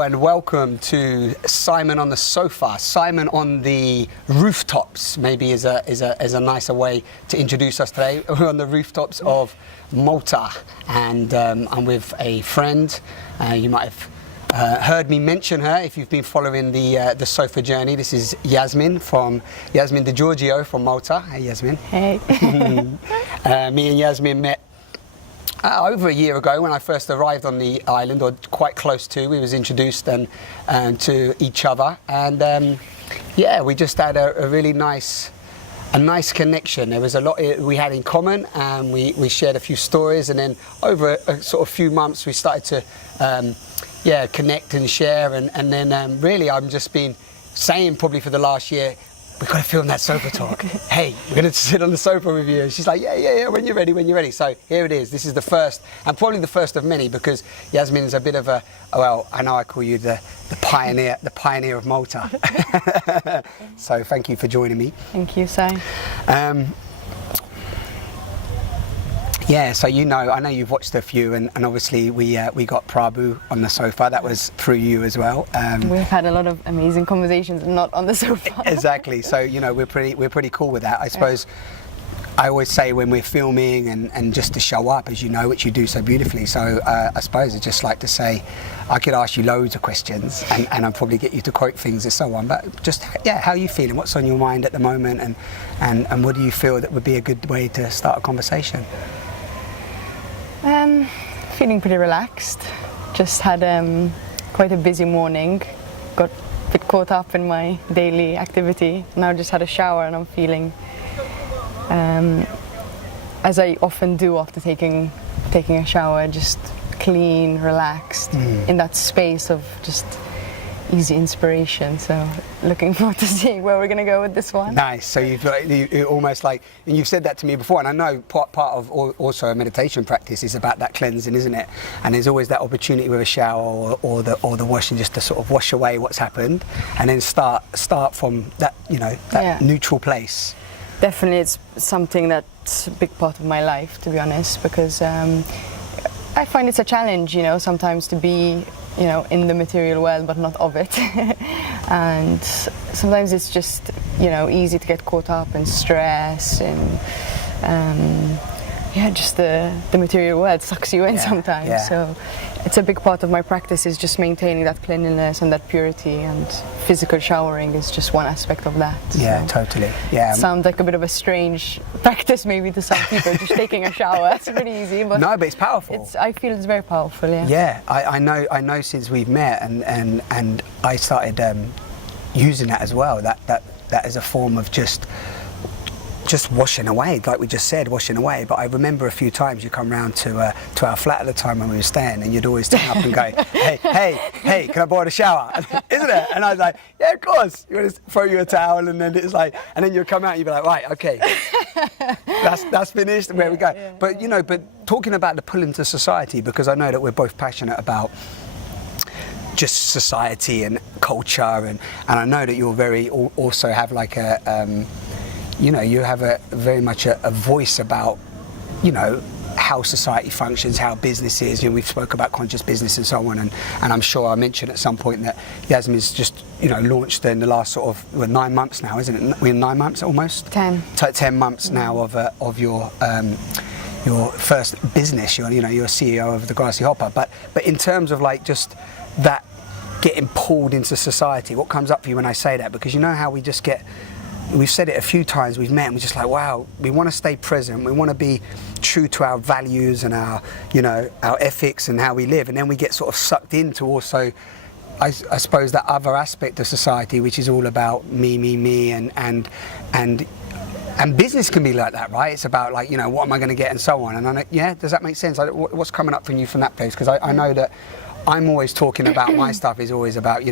Hello and welcome to Simon on the Sofa. Simon on the rooftops maybe is a nicer way to introduce us today. We're on the rooftops of Malta, and I'm with a friend. You might have heard me mention her if you've been following the sofa journey. This is Yasmin de Giorgio from Malta. Hey Yasmin. Hey. Me and Yasmin met over a year ago when I first arrived on the island, or quite close to. We was introduced to each other, and yeah, we just had a really nice connection. There was a lot we had in common, and we shared a few stories, and then over a sort of few months we started to connect and share, and then really I've just been saying probably for the last year, we've got to film that sofa talk. Hey, we're going to sit on the sofa with you. And she's like, yeah, when you're ready. So here it is. This is the first, and probably the first of many, because Yasmin's a bit of a, well, I know I call you the pioneer of Malta. So thank you for joining me. Thank you, Si. Yeah, so I know you've watched a few, and obviously we got Prabhu on the sofa. That was through you as well. We've had a lot of amazing conversations, not on the sofa. Exactly. So we're pretty cool with that. I suppose I always say when we're filming and just to show up, as you know, which you do so beautifully. So I suppose I'd just like to say, I could ask you loads of questions, and I'd probably get you to quote things and so on. But just how are you feeling? What's on your mind at the moment, and what do you feel that would be a good way to start a conversation? Feeling pretty relaxed. Just had quite a busy morning. Got a bit caught up in my daily activity. Now just had a shower, and I'm feeling, as I often do after taking a shower, just clean, relaxed, in that space of just easy inspiration. So looking forward to seeing where we're going to go with this one. Nice. So you almost like, and you've said that to me before, and I know part of also a meditation practice is about that cleansing, isn't it? And there's always that opportunity with a shower or the washing, just to sort of wash away what's happened, and then start from that neutral place. Definitely, it's something that's a big part of my life, to be honest, because I find it's a challenge, sometimes to be in the material world but not of it. And sometimes it's just easy to get caught up in stress, and just the material world sucks you in sometimes. So it's a big part of my practice, is just maintaining that cleanliness and that purity, and physical showering is just one aspect of that. Yeah, so totally. Yeah. It sounds like a bit of a strange practice maybe to some people, just taking a shower. It's pretty easy, but no, but it's powerful. I feel it's very powerful. Yeah. Yeah, I know since we've met, and I started using that as well. That is a form of just washing away, like we just said, washing away. But I remember a few times you come round to our flat at the time when we were staying, and you'd always turn up and go, hey, can I borrow the shower? Isn't it? And I was like, yeah, of course. You want to throw you a towel, and then it's like, and then you'll come out and you'd be like, right, okay, that's finished, where we go. Yeah. But talking about the pull into society, because I know that we're both passionate about just society and culture, and I know that you're also have like a you have very much a voice about, how society functions, how business is. We've spoke about conscious business and so on, and I'm sure I mentioned at some point that Yasmin's just, launched in the last sort of 9 months now, isn't it? We're 9 months almost? 10. 10 months now of your first business. You're CEO of the Grassy Hopper. But in terms of like just that getting pulled into society, what comes up for you when I say that? Because you know how we just get, we've said it a few times, we've met and we're just like, wow, we want to stay present, we want to be true to our values and our ethics and how we live, and then we get sort of sucked into also, I suppose, that other aspect of society, which is all about me, and business can be like that, right? It's about like, what am I going to get and so on, and I know, does that make sense? What's coming up from you from that place? Because I know that I'm always talking about my stuff is always about,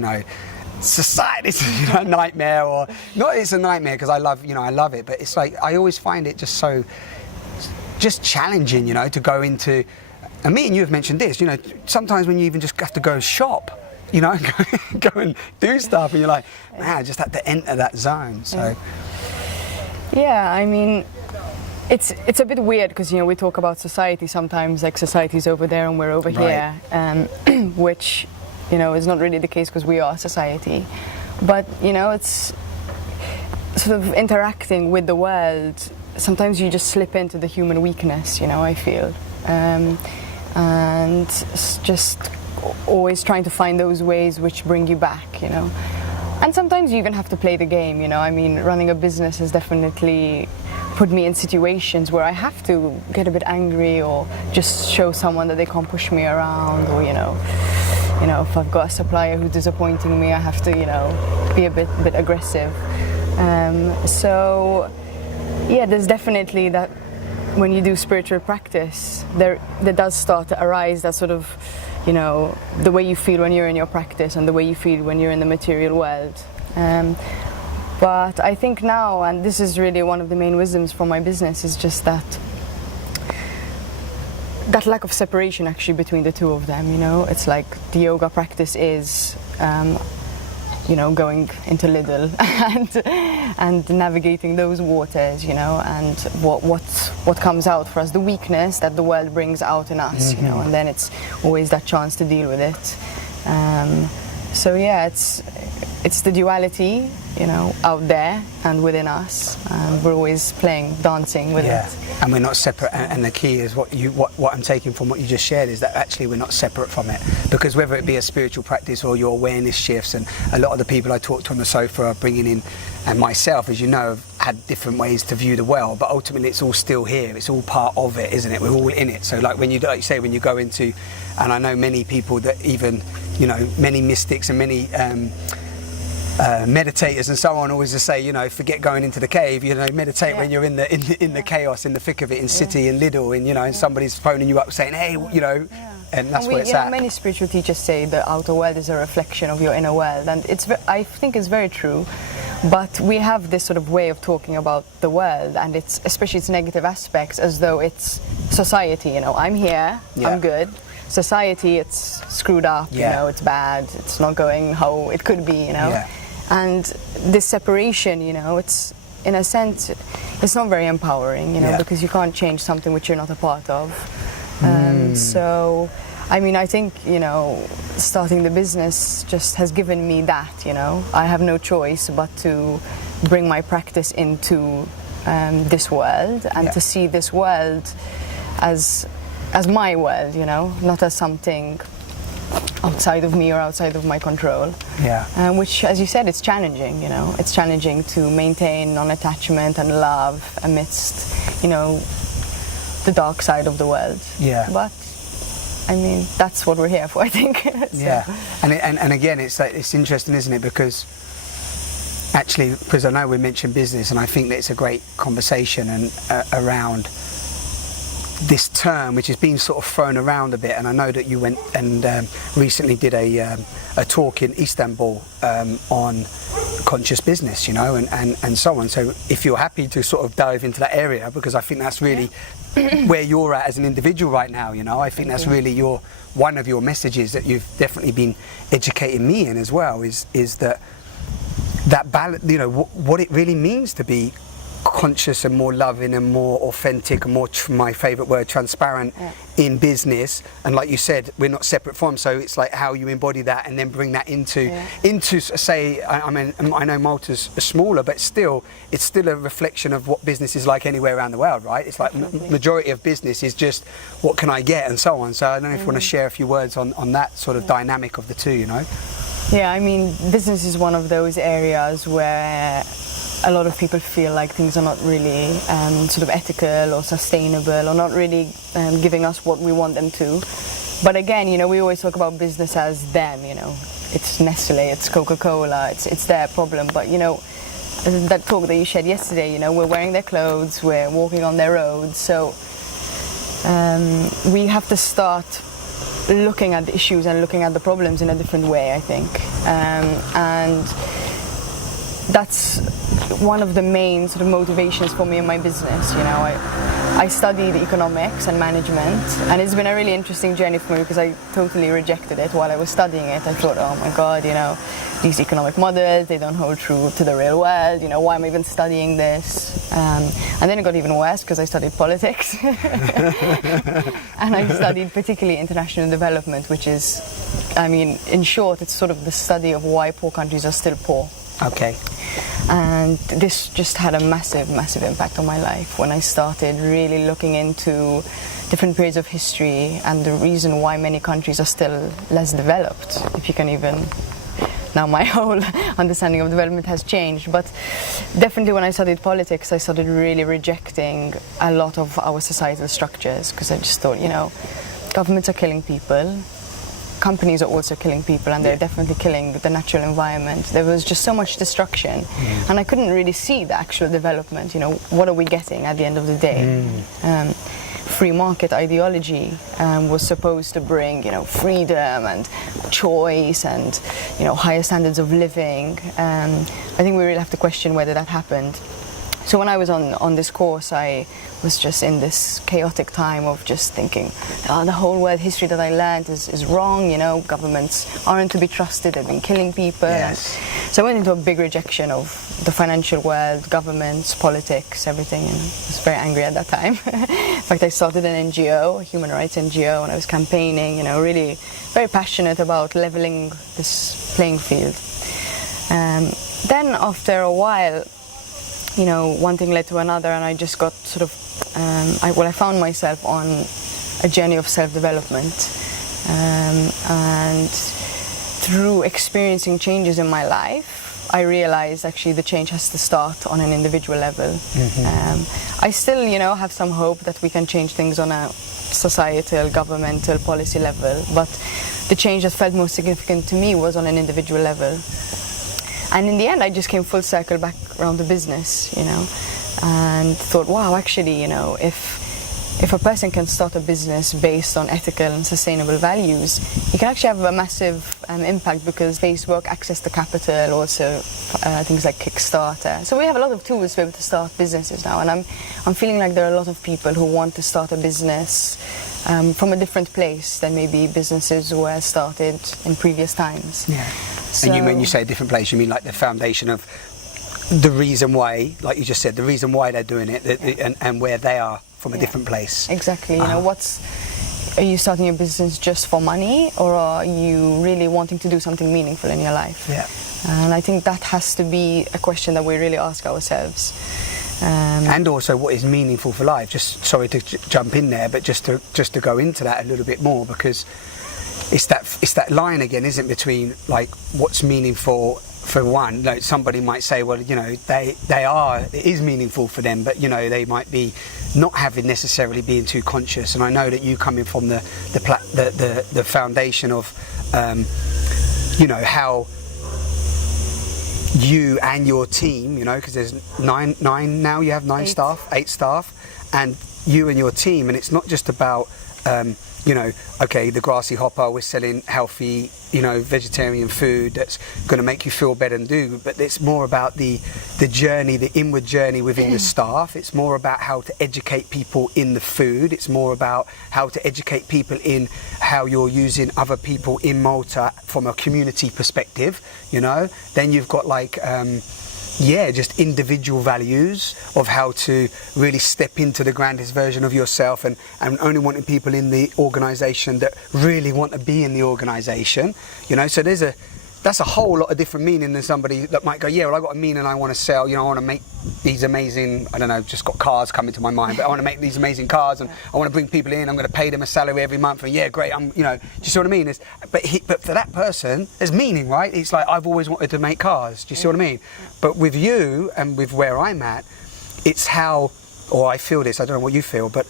society's a nightmare, or not. It's a nightmare because I love it, but it's like I always find it just challenging, to go into. And me and you have mentioned this, sometimes when you even just have to go shop, go and do stuff, and you're like, man, I just had to enter that zone. So yeah, I mean, it's a bit weird because we talk about society sometimes, like society's over there and we're over here, which is not really the case because we are society. But, it's sort of interacting with the world. Sometimes you just slip into the human weakness, I feel. And just always trying to find those ways which bring you back, And sometimes you even have to play the game, I mean, running a business has definitely put me in situations where I have to get a bit angry or just show someone that they can't push me around, or, if I've got a supplier who's disappointing me, I have to, be a bit aggressive. So, yeah, there's definitely that when you do spiritual practice, there does start to arise that sort of, the way you feel when you're in your practice and the way you feel when you're in the material world. But I think now, and this is really one of the main wisdoms for my business, is just that lack of separation actually between the two of them, It's like the yoga practice is, going into Lidl and navigating those waters, and what comes out for us, the weakness that the world brings out in us, and then it's always that chance to deal with it. So yeah, it's the duality, out there and within us, and we're always dancing with it. And we're not separate. And the key is what I'm taking from what you just shared is that actually we're not separate from it, because whether it be a spiritual practice or your awareness shifts, and a lot of the people I talk to on the sofa are bringing in, and myself, as you know, have had different ways to view the world, but ultimately it's all still here. It's all part of it, isn't it? We're all in it. So like when you say, when you go into, and I know many people that even, many mystics and many meditators and so on always just say, forget going into the cave, meditate when you're in the chaos, in the thick of it, in City, in Lidl, and somebody's phoning you up saying, hey, and that's where it's at. Many spiritual teachers say the outer world is a reflection of your inner world, and I think it's very true. But we have this sort of way of talking about the world, and it's especially its negative aspects, as though it's society. I'm here, I'm good. Society, it's screwed up. It's bad. It's not going how it could be. And this separation, it's, in a sense, it's not very empowering, because you can't change something which you're not a part of. So, I mean, I think, starting the business just has given me that, I have no choice but to bring my practice into this world, and to see this world as my world, not as something outside of me or outside of my control. Which, as you said, it's challenging, It's challenging to maintain non-attachment and love amidst, the dark side of the world. But, I mean, that's what we're here for, I think. And again, it's interesting, isn't it? Because actually, because I know we mentioned business, and I think that it's a great conversation and around this term, which has been sort of thrown around a bit, and I know that you went and recently did a talk in Istanbul on conscious business, and so on. So if you're happy to sort of dive into that area, because I think that's really where you're at as an individual right now, I think that's really one of your messages that you've definitely been educating me in as well, is that balance, what it really means to be conscious and more loving and more authentic and more, my favourite word, transparent in business. And like you said, we're not separate from, so it's like how you embody that and then bring that into say, I mean, I know Malta's smaller, but still, it's still a reflection of what business is like anywhere around the world, right? It's like majority of business is just what can I get and so on. So I don't know if you want to share a few words on that sort of dynamic of the two, Yeah, I mean, business is one of those areas where a lot of people feel like things are not really sort of ethical or sustainable, or not really giving us what we want them to. But again, we always talk about business as them, it's Nestle, it's Coca-Cola, it's their problem. But that talk that you shared yesterday, we're wearing their clothes, we're walking on their roads. So we have to start looking at the issues and looking at the problems in a different way, I think. And that's one of the main sort of motivations for me in my business. I studied economics and management, and it's been a really interesting journey for me, because I totally rejected it while I was studying it. I thought, oh my God, these economic models, they don't hold true to the real world, why am I even studying this? And then it got even worse, because I studied politics. And I studied particularly international development, which is I mean, in short, it's sort of the study of why poor countries are still poor. Okay. And this just had a massive, massive impact on my life when I started really looking into different periods of history and the reason why many countries are still less developed, if you can even... Now my whole understanding of development has changed, but definitely when I studied politics, I started really rejecting a lot of our societal structures, because I just thought, you know, governments are killing people, companies are also killing people, and they're definitely killing the natural environment. There was just so much destruction, and I couldn't really see the actual development. You know, what are we getting at the end of the day? Free market ideology was supposed to bring, you know, freedom and choice and, you know, higher standards of living. I think we really have to question whether that happened. So when I was on this course, I was just in this chaotic time of just thinking, oh, the whole world history that I learned is wrong, you know, governments aren't to be trusted, they've been killing people. Yes. So I went into a big rejection of the financial world, governments, politics, everything, and I was very angry at that time. In fact, I started an NGO, a human rights NGO, and I was campaigning, you know, really very passionate about leveling this playing field. Then after a while, you know, one thing led to another, and I just got sort of, I found myself on a journey of self-development, and through experiencing changes in my life, I realized actually the change has to start on an individual level. I still, you know, have some hope that we can change things on a societal, governmental, policy level, but the change that felt most significant to me was on an individual level. And in the end, I just came full circle back around the business, you know, and thought, wow, actually, you know, if a person can start a business based on ethical and sustainable values, he can actually have a massive impact, because Facebook, access to capital, also things like Kickstarter. So we have a lot of tools to be able to start businesses now, and I'm feeling like there are a lot of people who want to start a business from a different place than maybe businesses were started in previous times. Yeah. So, And when you say a different place, you mean like the foundation of the reason why, like you just said, the reason why they're doing it, and where they are from a different place. Exactly. You know, are you starting a business just for money, or are you really wanting to do something meaningful in your life? Yeah. And I think that has to be a question that we really ask ourselves. And also, what is meaningful for life? Just sorry to jump in there, but just to go into that a little bit more, because it's that line again, isn't it, between like what's meaningful for one. Like somebody might say, well, you know, it is meaningful for them, but you know, they might be not having necessarily being too conscious. And I know that you coming from the foundation of you know, how you and your team, you know, because there's nine now, you have eight staff, and you and your team, and it's not just about you know, okay, the Grassy Hopper, we're selling healthy, you know, vegetarian food that's going to make you feel better and do, but it's more about the journey, the inward journey within the staff. It's more about how to educate people in the food. It's more about how to educate people in how you're using other people in Malta from a community perspective, you know. Then you've got like just individual values of how to really step into the grandest version of yourself, and only wanting people in the organisation that really want to be in the organisation, you know. So that's a whole lot of different meaning than somebody that might go, yeah, well, I got a meaning, I want to sell, you know, I want to make these amazing, I don't know, just got cars coming to my mind, but I want to make these amazing cars, and I want to bring people in, I'm going to pay them a salary every month, and yeah, great, I'm, you know, do you see what I mean? But for that person, there's meaning, right? It's like, I've always wanted to make cars, do you see what I mean? But with you, and with where I'm at, it's how, or I feel this, I don't know what you feel, but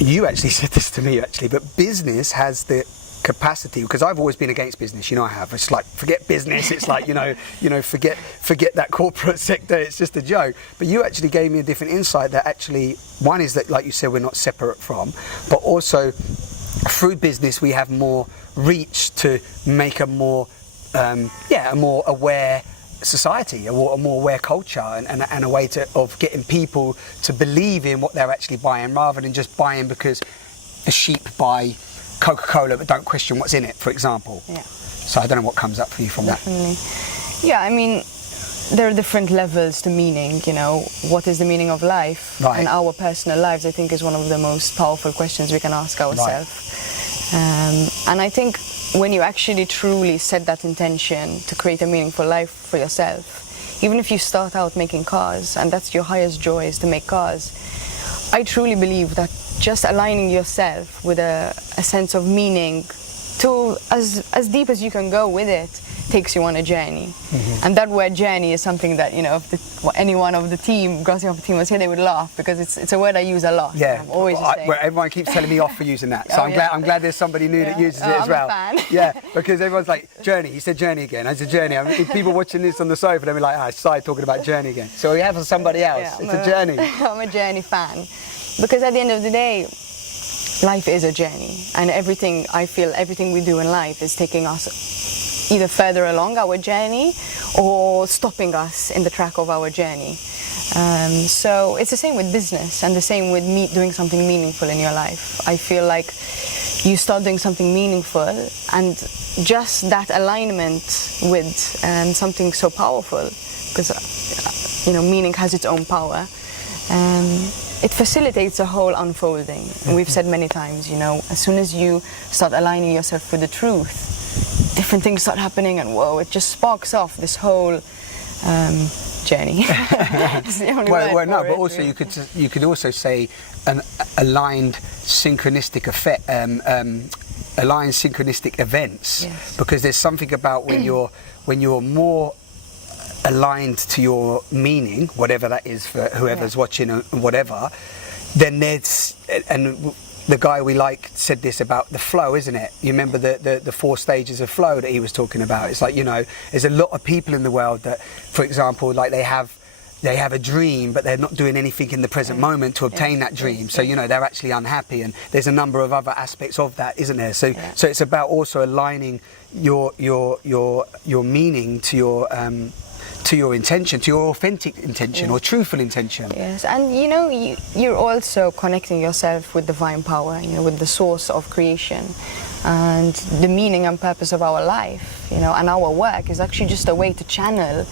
you actually said this to me actually, but business has the capacity, because I've always been against business, you know, I have. It's like, forget business, it's like, you know, forget that corporate sector, it's just a joke. But you actually gave me a different insight that actually, one is that, like you said, we're not separate from, but also through business we have more reach to make a more aware society, a more aware culture, and a way of getting people to believe in what they're actually buying, rather than just buying because the sheep buy Coca-Cola but don't question what's in it, for example. Yeah. So I don't know what comes up for you from Definitely. that. Yeah, I mean, there are different levels to meaning, you know. What is the meaning of life? Right. And our personal lives, I think, is one of the most powerful questions we can ask ourselves. And I think when you actually truly set that intention to create a meaningful life for yourself, even if you start out making cars, and that's your highest joy is to make cars, I truly believe that just aligning yourself with a sense of meaning to as deep as you can go with it takes you on a journey. And that word journey is something that, you know, if anyone of the team, Grassy Hopper team was here, they would laugh because it's a word I use a lot. Yeah, I'm always just saying. well, everyone keeps telling me off for using that, so I'm glad there's somebody new that uses it as I'm well. a fan. Yeah, because everyone's like, journey, he said journey again. I said journey. I mean, people watching this on the sofa, they'll be like, I started talking about journey again. So we have somebody else. Yeah, It's a journey. I'm a journey fan. Because at the end of the day, life is a journey. And everything, I feel, everything we do in life is taking us either further along our journey or stopping us in the track of our journey. So it's the same with business and the same with doing something meaningful in your life. I feel like you start doing something meaningful and just that alignment with something so powerful, because you know, meaning has its own power. It facilitates the whole unfolding. And we've said many times, you know, as soon as you start aligning yourself with the truth, different things start happening, and whoa, it just sparks off this whole journey. Well, but also you could also say an aligned synchronistic effect, aligned synchronistic events, yes. Because there's something about when you're more aligned to your meaning, whatever that is for whoever's watching and whatever, then there's, and the guy we like said this about the flow, isn't it? You remember the 4 stages of flow that he was talking about? It's like, you know, there's a lot of people in the world that, for example, like they have a dream, but they're not doing anything in the present moment to obtain that dream. So, you know, they're actually unhappy, and there's a number of other aspects of that, isn't there? So it's about also aligning your meaning to your intention, to your authentic intention or truthful intention. Yes, and you know, you're also connecting yourself with divine power, you know, with the source of creation, and the meaning and purpose of our life, you know, and our work is actually just a way to channel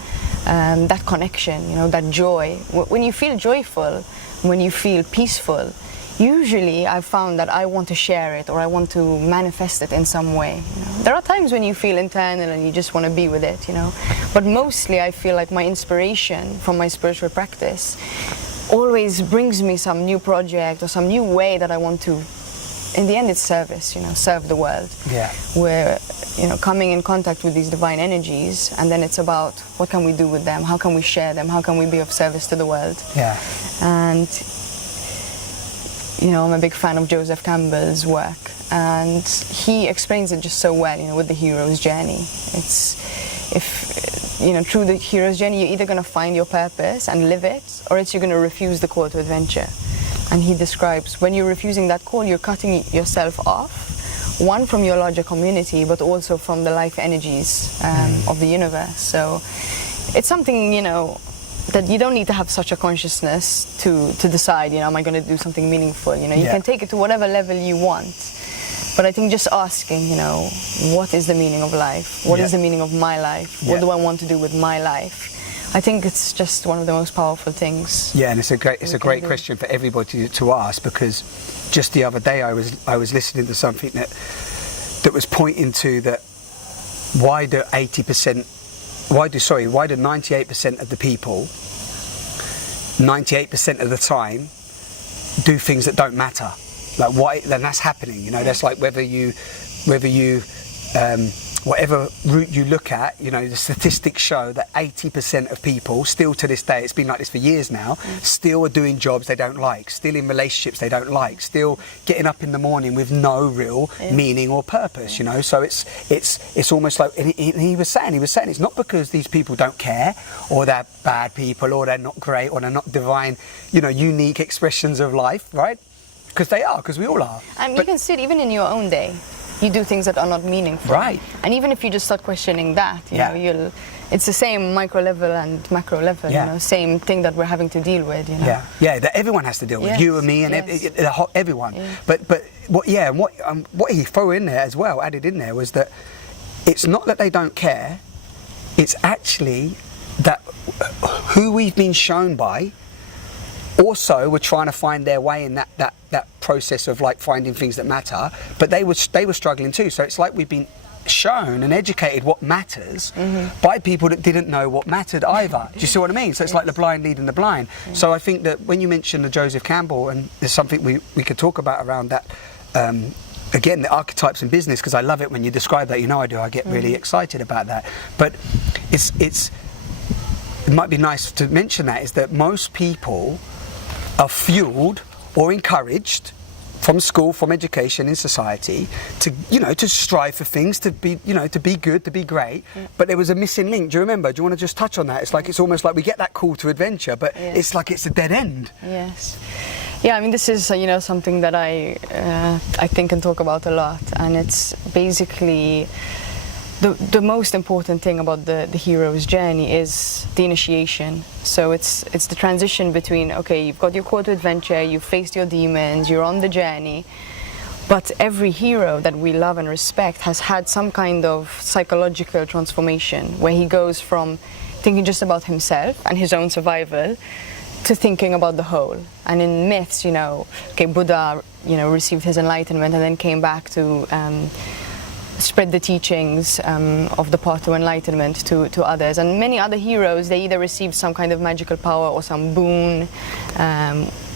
that connection, you know, that joy. When you feel joyful, when you feel peaceful, usually I've found that I want to share it or I want to manifest it in some way. You know? There are times when you feel internal and you just want to be with it, you know. But mostly I feel like my inspiration from my spiritual practice always brings me some new project or some new way that I want to, in the end it's service, you know, serve the world. Yeah. We're, you know, coming in contact with these divine energies, and then it's about what can we do with them, how can we share them, how can we be of service to the world. Yeah. And you know, I'm a big fan of Joseph Campbell's work, and he explains it just so well, you know, with the hero's journey. It's, if, you know, through the hero's journey, you're either going to find your purpose and live it, or else you're going to refuse the call to adventure. And he describes when you're refusing that call, you're cutting yourself off, one from your larger community, but also from the life energies of the universe. So it's something, you know, that you don't need to have such a consciousness to decide, you know, am I going to do something meaningful? You know, you can take it to whatever level you want. But I think just asking, you know, what is the meaning of life? What is the meaning of my life? What do I want to do with my life? I think it's just one of the most powerful things. Yeah, and it's a great question for everybody to ask, because just the other day I was listening to something that was pointing to that why do 98% of the people 98% of the time do things that don't matter? Like, why then that's happening, you know? That's like whether you whatever route you look at, you know, the statistics show that 80% of people still to this day, it's been like this for years now, still are doing jobs they don't like, still in relationships they don't like, still getting up in the morning with no real meaning or purpose, you know. So it's almost like, and he was saying it's not because these people don't care, or they're bad people, or they're not great, or they're not divine, you know, unique expressions of life, right? Because they are, because we all are. And you can see it even in your own day. You do things that are not meaningful. Right. And even if you just start questioning that, you know, it's the same micro level and macro level, you know, same thing that we're having to deal with, you know. Yeah, that everyone has to deal with, you and me and everyone. Yeah. But what he threw in there as well, added in there, was that it's not that they don't care, it's actually that who we've been shown by also were trying to find their way in that process of like finding things that matter, but they were struggling too. So it's like we've been shown and educated what matters by people that didn't know what mattered either. Do you see what I mean? So it's like the blind leading the blind. So I think that when you mention the Joseph Campbell, and there's something we could talk about around that, again, the archetypes in business, because I love it when you describe that. You know I do. I get really excited about that. But it might be nice to mention that is that most people are fueled or encouraged from school, from education in society, to to strive for things, to be to be good, to be great. But there was a missing link. Do you remember? Do you want to just touch on that? It's almost like we get that call to adventure, but it's like it's a dead end. Yes. Yeah, I mean, this is something that I think and talk about a lot, and it's basically the most important thing about the hero's journey is the initiation. So it's the transition between, okay, you've got your call to adventure, you've faced your demons, you're on the journey, but every hero that we love and respect has had some kind of psychological transformation where he goes from thinking just about himself and his own survival to thinking about the whole. And in myths, okay, Buddha, received his enlightenment and then came back to spread the teachings of the path to enlightenment to others. And many other heroes, they either received some kind of magical power or some boon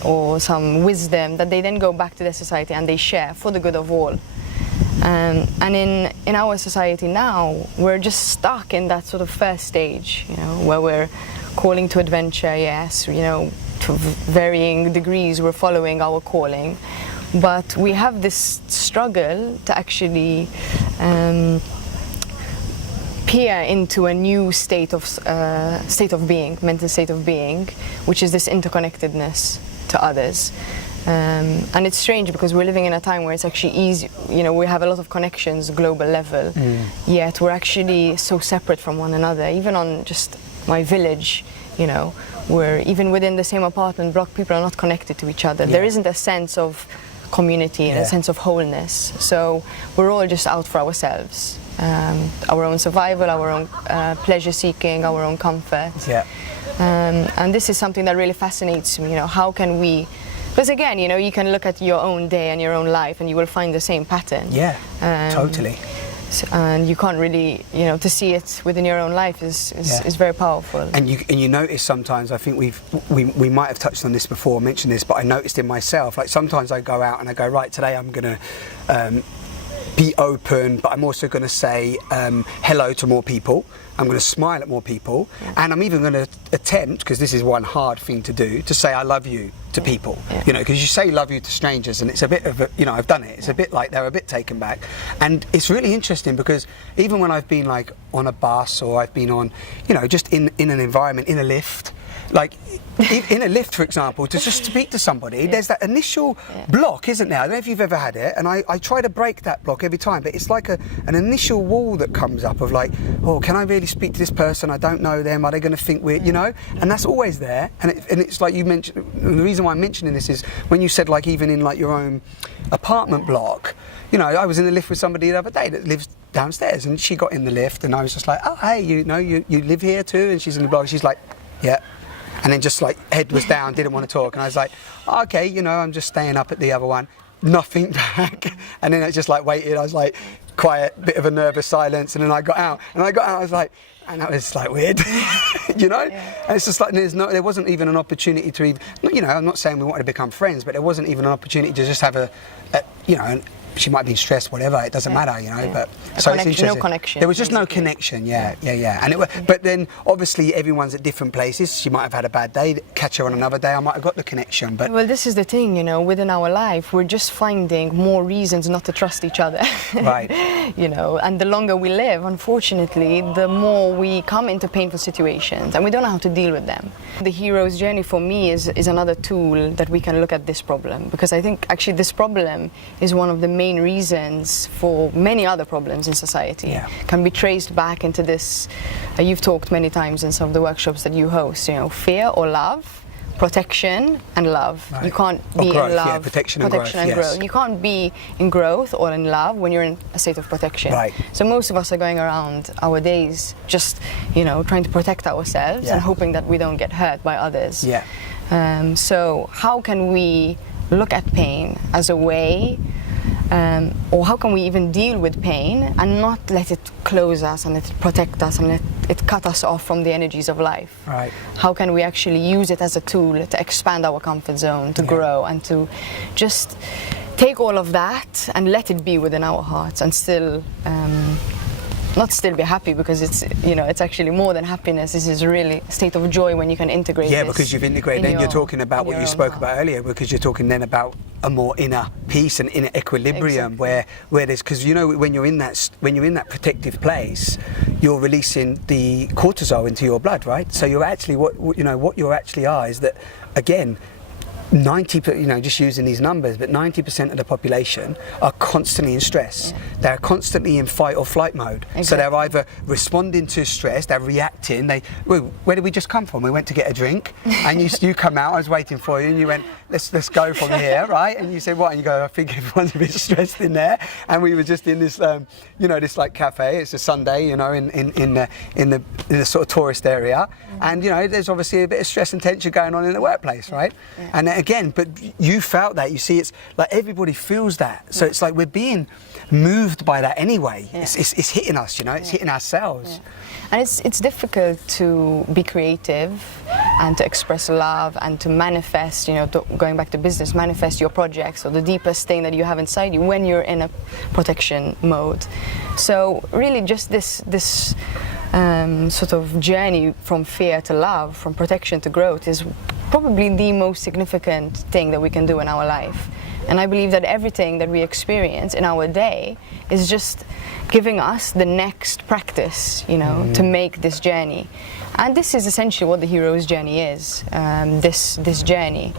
or some wisdom that they then go back to their society and they share for the good of all. And in our society now, we're just stuck in that sort of first stage, where we're calling to adventure, yes, to varying degrees we're following our calling. But we have this struggle to actually peer into a new state of being, mental state of being, which is this interconnectedness to others. And it's strange because we're living in a time where it's actually easy, we have a lot of connections global level, yet we're actually so separate from one another. Even on just my village, where even within the same apartment block, people are not connected to each other. There isn't a sense of community and a sense of wholeness. So we're all just out for ourselves, our own survival, our own pleasure seeking, our own comfort. And this is something that really fascinates me. How can we? Because again, you can look at your own day and your own life, and you will find the same pattern. Totally. And you can't really, to see it within your own life is very powerful. And you notice sometimes, I think we might have touched on this before, mentioned this, but I noticed in myself, like sometimes I go out and I go, right, today I'm going to be open, but I'm also going to say hello to more people. I'm going to smile at more people, and I'm even going to attempt, because this is one hard thing to do, to say I love you to people. Because you say love you to strangers, and it's a bit of I've done it. It's a bit like they're a bit taken back, and it's really interesting because even when I've been like on a bus or I've been on, just in an environment, in a lift. Like in a lift, for example, to just speak to somebody, there's that initial block, isn't there? I don't know if you've ever had it, and I try to break that block every time, but it's like an initial wall that comes up of like, oh, can I really speak to this person? I don't know them. Are they going to think we're, And that's always there. And it's like you mentioned. The reason why I'm mentioning this is when you said like even in like your own apartment block. I was in the lift with somebody the other day that lives downstairs, and she got in the lift, and I was just like, oh, hey, you live here too? And she's in the block. She's like, yeah. And then just like head was down, didn't want to talk, and I was like, oh, okay, I'm just staying up at the other one. Nothing back. And then I just like waited. I was like quiet, bit of a nervous silence, and then I got out. I was like, and that was like weird, And it's just like there wasn't even an opportunity to even, I'm not saying we wanted to become friends, but there wasn't even an opportunity to just have a she might be stressed, whatever. It doesn't matter, But so it's interesting. No connection. There was just no connection. And but then obviously everyone's at different places. She might have had a bad day. Catch her on another day. I might have got the connection. But well, this is the thing, within our life, we're just finding more reasons not to trust each other. Right. And the longer we live, unfortunately, the more we come into painful situations, and we don't know how to deal with them. The hero's journey for me is another tool that we can look at this problem, because I think actually this problem is one of the main reasons for many other problems in society. Can be traced back into this, you've talked many times in some of the workshops that you host, fear or love, protection and love. Right. You can't Or be growth, in love. yeah, protection and growth, yes. growth. You can't be in growth or in love when you're in a state of protection. Right. So most of us are going around our days just, trying to protect ourselves Yeah. and hoping that we don't get hurt by others. Yeah. So how can we look at pain as a way, or how can we even deal with pain and not let it close us and let it protect us and let it cut us off from the energies of life? Right. How can we actually use it as a tool to expand our comfort zone, to grow, and to just take all of that and let it be within our hearts and still not still be happy, because it's actually more than happiness. This is really a state of joy when you can integrate Yeah, this because you've integrated, and you're talking about what you spoke about earlier, because you're talking then about a more inner peace and inner equilibrium, Exactly. where there's, because when you're in that protective place, you're releasing the cortisol into your blood, right? So you're actually what you actually are is that, again, 90, just using these numbers, but 90% of the population are constantly in stress. Yeah. They're constantly in fight or flight mode. Exactly. So they're either responding to stress, they're reacting. Where did we just come from? We went to get a drink, and you come out. I was waiting for you, and you went, let's go from here, right? And you said what? And you go, I think everyone's a bit stressed in there. And we were just in this, this like cafe. It's a Sunday, in the sort of tourist area, and there's obviously a bit of stress and tension going on in the workplace, right? Yeah. And again, but you felt that. You see, it's like everybody feels that. So it's like we're being moved by that anyway. Yeah. It's hitting us, it's hitting ourselves. Yeah. And it's difficult to be creative and to express love and to manifest, going back to business, manifest your projects or the deepest thing that you have inside you when you're in a protection mode. So really just this sort of journey from fear to love, from protection to growth, is probably the most significant thing that we can do in our life. And I believe that everything that we experience in our day is just giving us the next practice, to make this journey. And this is essentially what the hero's journey is, this journey.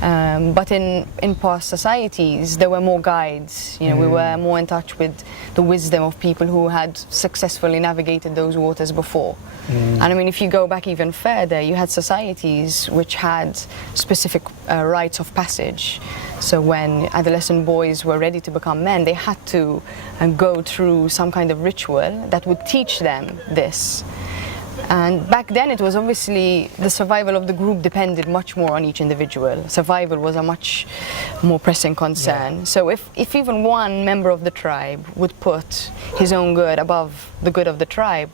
But in past societies, there were more guides. We were more in touch with the wisdom of people who had successfully navigated those waters before. And I mean, if you go back even further, you had societies which had specific rites of passage. So when adolescent boys were ready to become men, they had to go through some kind of ritual that would teach them this. And back then it was obviously the survival of the group depended much more on each individual. Survival was a much more pressing concern. Yeah. So if even one member of the tribe would put his own good above the good of the tribe,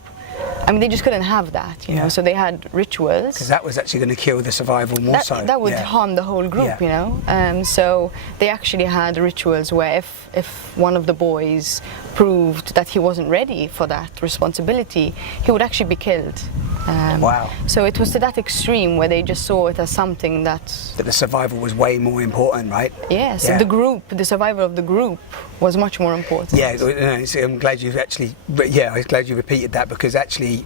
I mean, they just couldn't have that, you know. So they had rituals. Because that was actually going to kill the survival more so. That would harm the whole group, you know. So they actually had rituals where if one of the boys proved that he wasn't ready for that responsibility, he would actually be killed. Wow. So it was to that extreme where they just saw it as something that the survival was way more important, right? Yes, the survival of the group was much more important. Yeah, I'm glad you've actually, I'm glad you repeated that, because actually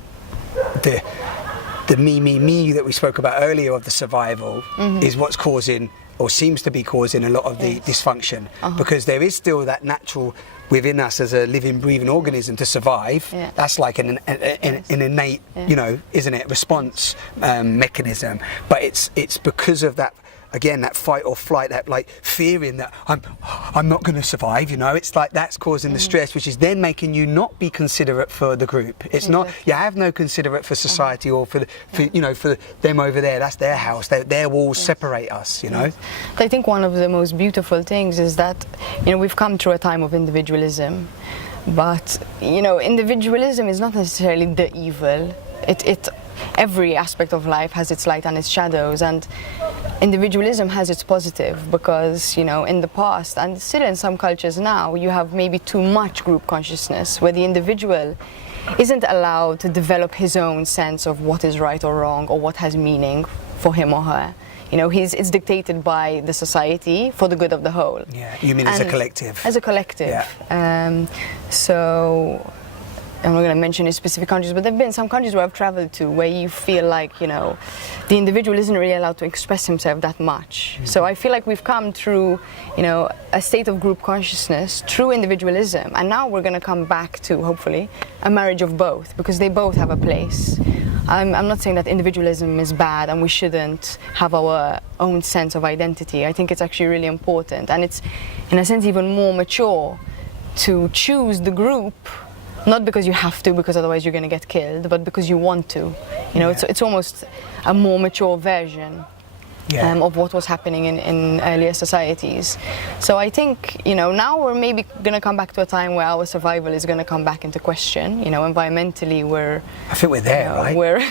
the me that we spoke about earlier of the survival is what's causing, or seems to be causing, a lot of the dysfunction, because there is still that natural within us as a living, breathing organism to survive. Yeah. That's like an innate, you know, isn't it, response mechanism. But it's because of that, again, that fight or flight, that like fearing that I'm not going to survive, you know. It's like that's causing the stress, which is then making you not be considerate for the group. It's not, you have no considerate for society or for you know, for them over there. That's their house. Their walls separate us, you know. I think one of the most beautiful things is that, you know, we've come through a time of individualism, but you know, individualism is not necessarily the evil. Every aspect of life has its light and its shadows, and individualism has its positive, because, you know, in the past and still in some cultures now, you have maybe too much group consciousness where the individual isn't allowed to develop his own sense of what is right or wrong or what has meaning for him or her. You know, it's dictated by the society for the good of the whole. Yeah, you mean as a collective? As a collective. Yeah. So I'm not going to mention any specific countries, but there have been some countries where I've traveled to where you feel like, you know, the individual isn't really allowed to express himself that much. So I feel like we've come through, you know, a state of group consciousness through individualism, and now we're going to come back to, hopefully, a marriage of both, because they both have a place. I'm not saying that individualism is bad and we shouldn't have our own sense of identity. I think it's actually really important, and it's in a sense even more mature to choose the group, not because you have to, because otherwise you're going to get killed, but because you want to. You know, it's almost a more mature version of what was happening in earlier societies. So I think, you know, now we're maybe going to come back to a time where our survival is going to come back into question. You know, environmentally I think we're there, right? We're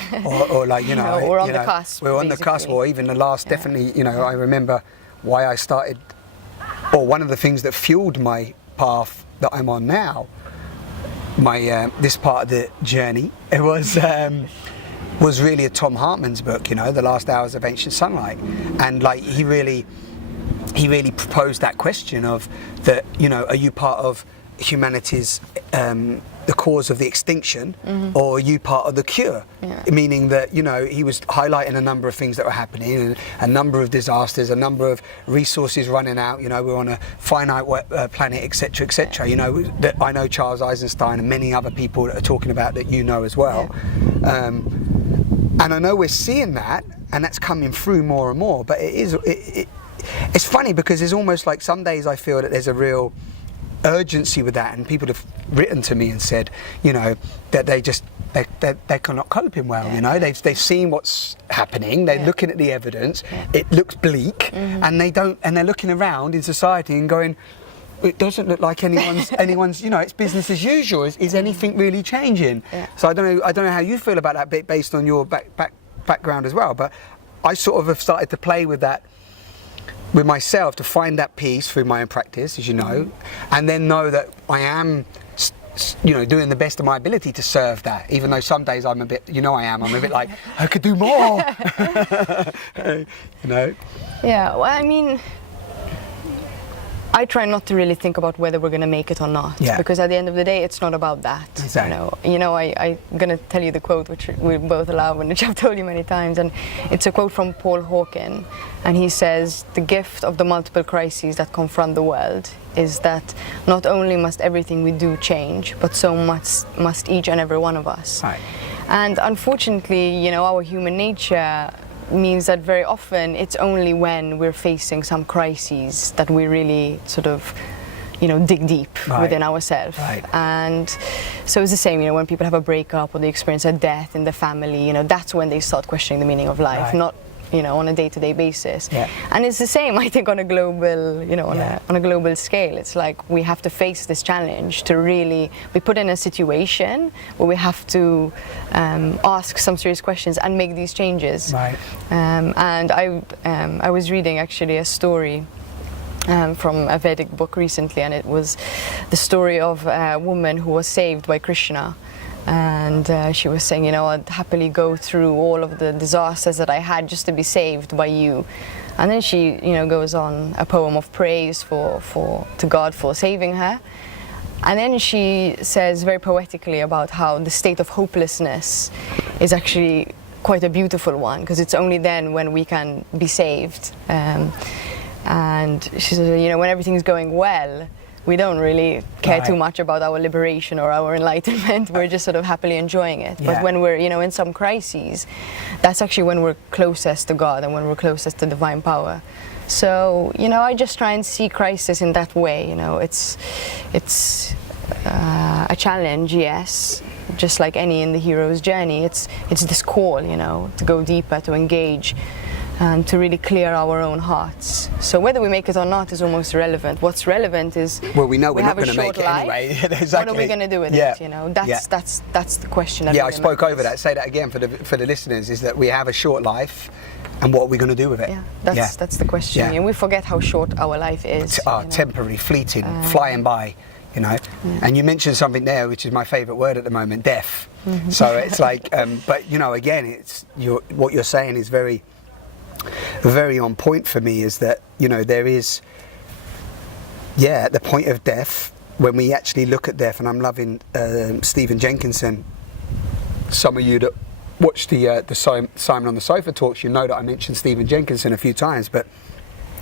or like, you know, we're on the cusp. We're on the cusp, or even the last, definitely, you know, I remember why I started, or one of the things that fueled my path that I'm on now, my this part of the journey, it was really a Tom Hartman's book, you know, The Last Hours of Ancient Sunlight, and like he really proposed that question of that, you know, are you part of humanity's the cause of the extinction, or are you part of the cure? Meaning that, you know, he was highlighting a number of things that were happening, and a number of disasters, a number of resources running out. You know, we're on a finite planet, etc., etc. You know, that I know Charles Eisenstein and many other people that are talking about that, you know, as well. And I know we're seeing that, and that's coming through more and more. But it's funny because it's almost like some days I feel that there's a real urgency with that, and people have written to me and said, you know, that they cannot coping well. You know, they've seen what's happening. They're looking at the evidence. It looks bleak, and they're looking around in society and going, it doesn't look like anyone's. You know, it's business as usual. Is anything really changing? So I don't know how you feel about that bit based on your background as well. But I sort of have started to play with that with myself, to find that peace through my own practice, as you know, and then know that I am, you know, doing the best of my ability to serve that. Even though some days I'm a bit, you know, I'm a bit like I could do more. You know. Yeah. Well, I mean, I try not to really think about whether we're going to make it or not, because at the end of the day, it's not about that. Exactly. You know, I'm going to tell you the quote, which we both love and which I've told you many times, and it's a quote from Paul Hawken, and he says, "The gift of the multiple crises that confront the world is that not only must everything we do change, but so must each and every one of us." Right. And unfortunately, you know, our human nature means that very often it's only when we're facing some crises that we really sort of, you know, dig deep within ourselves. And so it's the same, you know, when people have a breakup or they experience a death in the family, you know, that's when they start questioning the meaning of life, not, you know, on a day-to-day basis. And it's the same, I think, on a global, you know, on a global scale. It's like we have to face this challenge to really be put in a situation where we have to ask some serious questions and make these changes. And I was reading actually a story from a Vedic book recently, and it was the story of a woman who was saved by Krishna. And she was saying, you know, I'd happily go through all of the disasters that I had just to be saved by you. And then she, you know, goes on a poem of praise to God for saving her. And then she says very poetically about how the state of hopelessness is actually quite a beautiful one, because it's only then when we can be saved. And she says, you know, when everything's going well, we don't really care too much about our liberation or our enlightenment. We're just sort of happily enjoying it. But when we're, you know, in some crises, that's actually when we're closest to God and when we're closest to divine power. So, you know, I just try and see crisis in that way. You know, it's a challenge, yes, just like any in the hero's journey. It's this call, you know, to go deeper, to engage, and to really clear our own hearts. So whether we make it or not is almost irrelevant. What's relevant is, well, we know we're not going to make it anyway. Exactly. What are we going to do with it? You know, that's the question. That I spoke over that. Say that again for the listeners. Is that we have a short life, and what are we going to do with it? That's the question. And we forget how short our life is. Temporary, fleeting, flying by. You know, and you mentioned something there, which is my favourite word at the moment, death. So it's like, but you know, again, it's what you're saying is very on point for me, is that, you know, there is, at the point of death, when we actually look at death, and I'm loving Stephen Jenkinson. Some of you that watch the Simon on the Sofa talks, you know that I mentioned Stephen Jenkinson a few times, but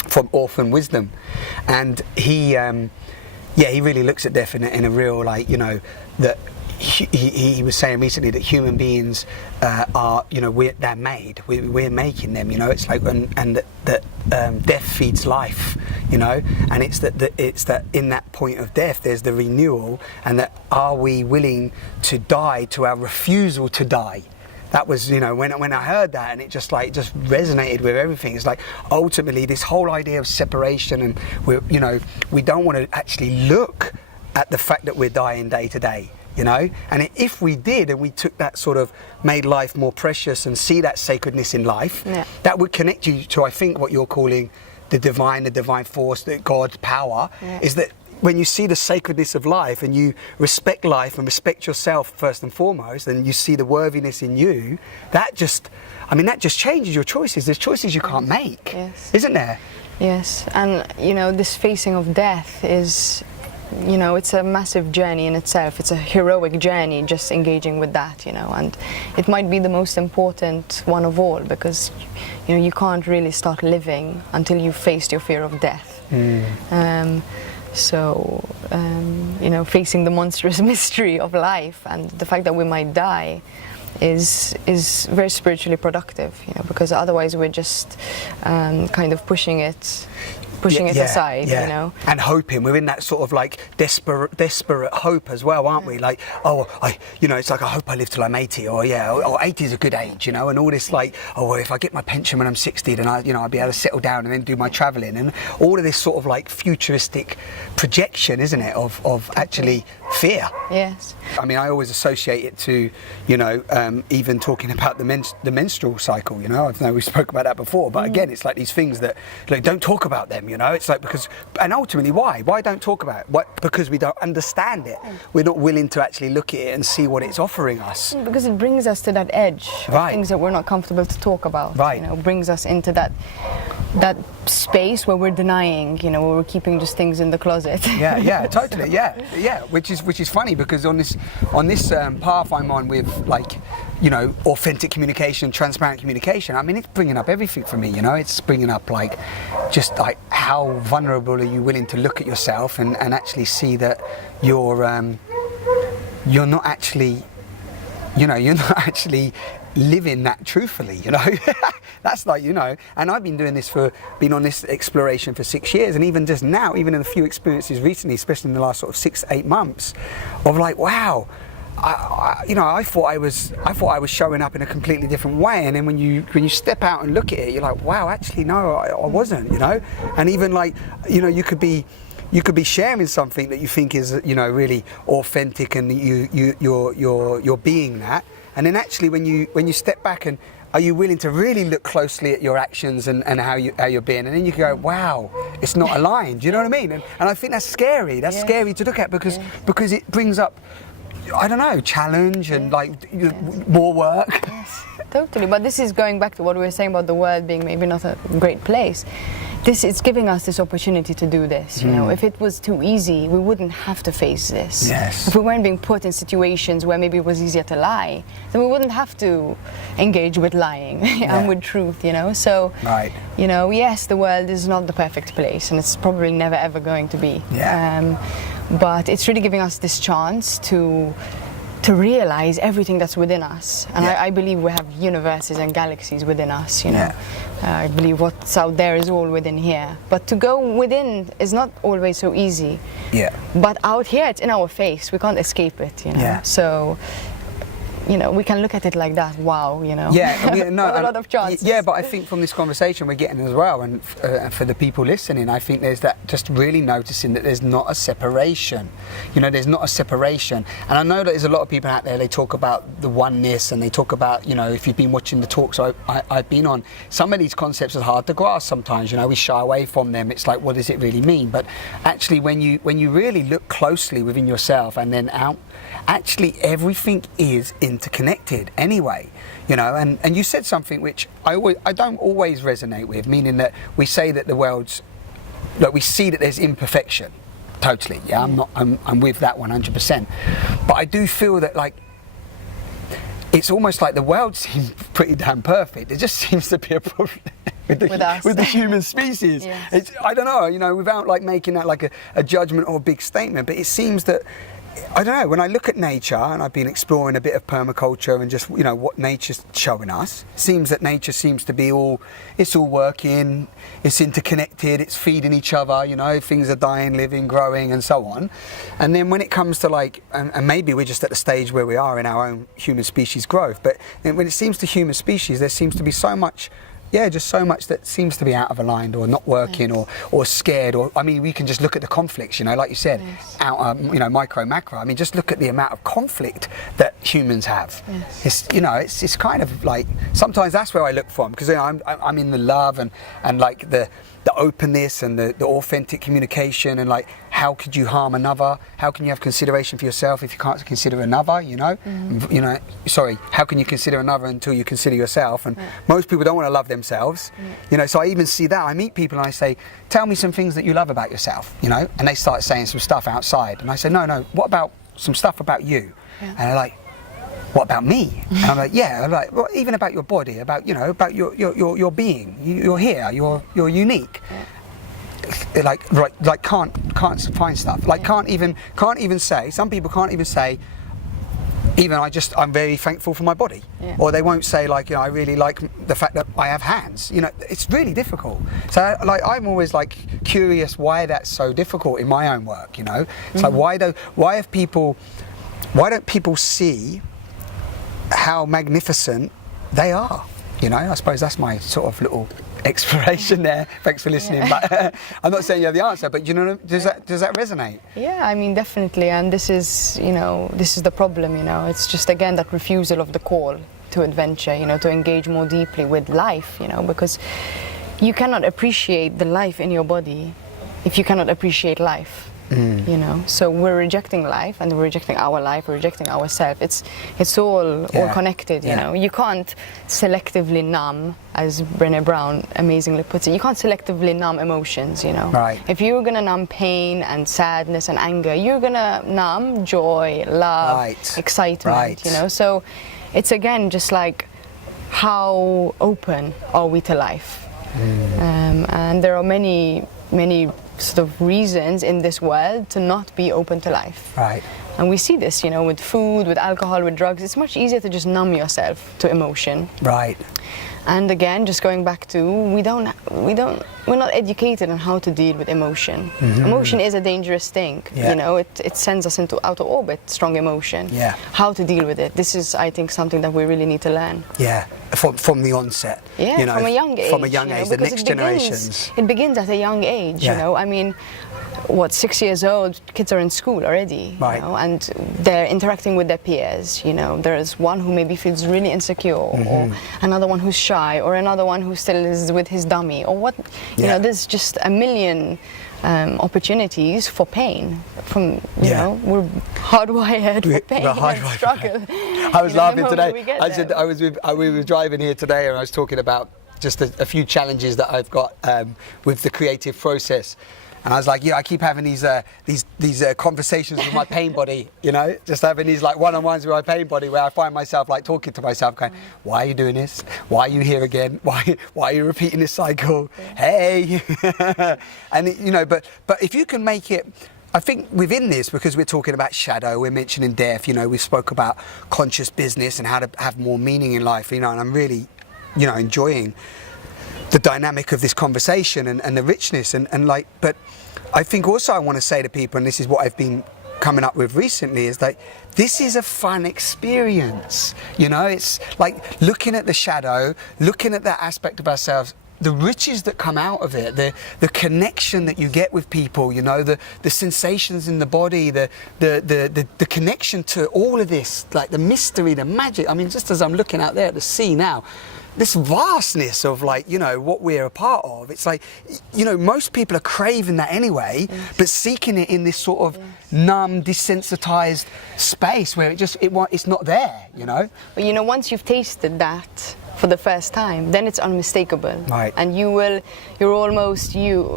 from Orphan Wisdom, and he really looks at death in a real, like, you know, that he was saying recently that human beings are, you know, they're made. We're making them. You know, it's like and that death feeds life. You know, and it's that in that point of death, there's the renewal, and that are we willing to die to our refusal to die? That was, you know, when I heard that, and it just resonated with everything. It's like ultimately this whole idea of separation, and we don't want to actually look at the fact that we're dying day to day, you know. And if we did, and we took that sort of made life more precious and see that sacredness in life, that would connect you to, I think, what you're calling the divine force, that God's power, is that when you see the sacredness of life and you respect life and respect yourself first and foremost, and you see the worthiness in you, that just changes your choices. There's choices you can't make, isn't there? Yes, and you know, this facing of death is, you know, it's a massive journey in itself. It's a heroic journey, just engaging with that, you know, and it might be the most important one of all, because, you know, you can't really start living until you've faced your fear of death. So, you know, facing the monstrous mystery of life and the fact that we might die is very spiritually productive, you know, because otherwise we're just kind of pushing it aside, you know. And hoping, we're in that sort of like desperate hope as well, aren't we? Like, it's like, I hope I live till I'm 80, or 80 is a good age, you know, and all this like, if I get my pension when I'm 60, then I'll be able to settle down and then do my travelling, and all of this sort of like futuristic projection, isn't it, of actually fear. Yes. I mean, I always associate it to, you know, even talking about the menstrual cycle, you know. I know we spoke about that before, but again, it's like these things that, like, don't talk about them, you know. It's like, and ultimately why don't talk about it? Because we don't understand it. We're not willing to actually look at it and see what it's offering us. Because it brings us to that edge of things that we're not comfortable to talk about. Right. You know, brings us into that space where we're denying, you know, where we're keeping just things in the closet. Yeah, totally. Yeah. Which is funny, because on this path I'm on with, like, you know, authentic communication, transparent communication, I mean, it's bringing up everything for me, you know. It's bringing up, like, just like how vulnerable are you willing to look at yourself and actually see that you're not actually, you know, you're not actually living that truthfully, you know. That's like, you know, and I've been been on this exploration for 6 years, and even just now, even in a few experiences recently, especially in the last sort of 6-8 months, of like, wow, I thought I was showing up in a completely different way, and then when you step out and look at it, you're like, wow, actually no, I wasn't, you know. And even like, you know, you could be sharing something that you think is, you know, really authentic, and you're being that, and then actually when you step back, and are you willing to really look closely at your actions and how you're being, and then you can go, wow, it's not aligned. You know what I mean? And I think that's scary. That's scary to look at, because it brings up, I don't know, challenge and like more work. Yes, totally. But this is going back to what we were saying about the world being maybe not a great place. This is giving us this opportunity to do this. You know, if it was too easy, we wouldn't have to face this. Yes. If we weren't being put in situations where maybe it was easier to lie, then we wouldn't have to engage with lying and with truth. You know, so you know, yes, the world is not the perfect place, and it's probably never ever going to be. But it's really giving us this chance to realize everything that's within us, and I believe we have universes and galaxies within us, you know. I believe what's out there is all within here, but to go within is not always so easy. But out here, it's in our face, we can't escape it, you know. So, you know, we can look at it like that. Wow, you know. A lot of chances. Yeah, but I think from this conversation we're getting as well, and for the people listening, I think there's that, just really noticing that there's not a separation. You know, there's not a separation. And I know that there's a lot of people out there, they talk about the oneness, and they talk about, you know, if you've been watching the talks I've been on, some of these concepts are hard to grasp sometimes, you know, we shy away from them. It's like, what does it really mean? But actually, when you really look closely within yourself and then out, actually everything is interconnected anyway, you know. And you said something which I don't always resonate with, meaning that we say that the world's, like, we see that there's imperfection. Totally, I'm with that 100%. But I do feel that, like, it's almost like the world seems pretty damn perfect. There just seems to be a problem with the human species. I don't know, you know, without like making that like a judgment or a big statement, but it seems that I don't know, when I look at nature, and I've been exploring a bit of permaculture and just, you know, what nature's showing us, it seems that nature seems to be all working, it's interconnected, it's feeding each other, you know, things are dying, living, growing, and so on. And then when it comes to like, and maybe we're just at the stage where we are in our own human species growth, but when it seems to human species, there seems to be so much, just so much that seems to be out of aligned or not working, or scared, or I mean, we can just look at the conflicts, you know, like you said, you know, micro, macro. I mean, just look at the amount of conflict that humans have. It's, you know, it's kind of like, sometimes that's where I look from, because, you know, I'm in the love and like the openness and the authentic communication, and like, how could you harm another? How can you have consideration for yourself if you can't consider another, you know? You know, sorry, how can you consider another until you consider yourself? And most people don't want to love themselves, you know, so I even see that. I meet people and I say, tell me some things that you love about yourself, you know? And they start saying some stuff outside. And I say, no, what about some stuff about you? And they're like, what about me? And I'm like, yeah. I'm like, well, even about your body, about, you know, about your being. You're here. You're unique. Like can't find stuff. Like can't even say. Some people can't even say. Even I'm very thankful for my body. Or they won't say like, you know, I really like the fact that I have hands. You know, it's really difficult. So like, I'm always like curious why that's so difficult in my own work. You know, it's like why don't people see how magnificent they are? You know, I suppose that's my sort of little exploration there. Thanks for listening. But I'm not saying you have the answer, but you know, does that resonate? Yeah, I mean, definitely. And this is, you know, this is the problem, you know. It's just, again, that refusal of the call to adventure, you know, to engage more deeply with life, you know, because you cannot appreciate the life in your body if you cannot appreciate life. You know, so we're rejecting life, and we're rejecting our life, we're rejecting ourselves. It's all connected, you know. You can't selectively numb, as Brené Brown amazingly puts it, you can't selectively numb emotions, you know. Right. If you're gonna numb pain and sadness and anger, you're gonna numb joy, love, excitement, you know. So it's, again, just like, how open are we to life? And there are many sort of reasons in this world to not be open to life. Right. And we see this, you know, with food, with alcohol, with drugs. It's much easier to just numb yourself to emotion. Right. And again, just going back to, we're not educated on how to deal with emotion. Emotion is a dangerous thing. You know, it sends us into out of orbit, strong emotion. How to deal with it. This is, I think, something that we really need to learn. From the onset. You know, from a young age. From a young age, the next generations. It begins at a young age, you know. I mean, 6 years old, kids are in school already, you know, and they're interacting with their peers, you know. There's one who maybe feels really insecure, or another one who's shy, or another one who still is with his dummy, or what, you know, there's just a million opportunities for pain. From, you know, we're hardwired for pain and struggle. I was laughing today. We were driving here today, and I was talking about just a few challenges that I've got with the creative process. And I was like, I keep having these conversations with my pain body, you know, just having these like one-on-ones with my pain body, where I find myself like talking to myself, going, why are you doing this? Why are you here again? Why are you repeating this cycle? Hey, and you know, but if you can make it, I think within this, because we're talking about shadow, we're mentioning death, you know, we spoke about conscious business and how to have more meaning in life, you know, and I'm really, you know, enjoying the dynamic of this conversation and the richness and like, but I think also I want to say to people, and this is what I've been coming up with recently, is that this is a fun experience, you know. It's like looking at the shadow, looking at that aspect of ourselves, the riches that come out of it, the connection that you get with people, you know, the sensations in the body, the connection to all of this, like the mystery, the magic. I mean, just as I'm looking out there at the sea now, this vastness of, like, you know, what we're a part of. It's like, you know, most people are craving that anyway, but seeking it in this sort of numb, desensitized space where it's not there, you know. But you know, once you've tasted that for the first time, then it's unmistakable. Right. And you're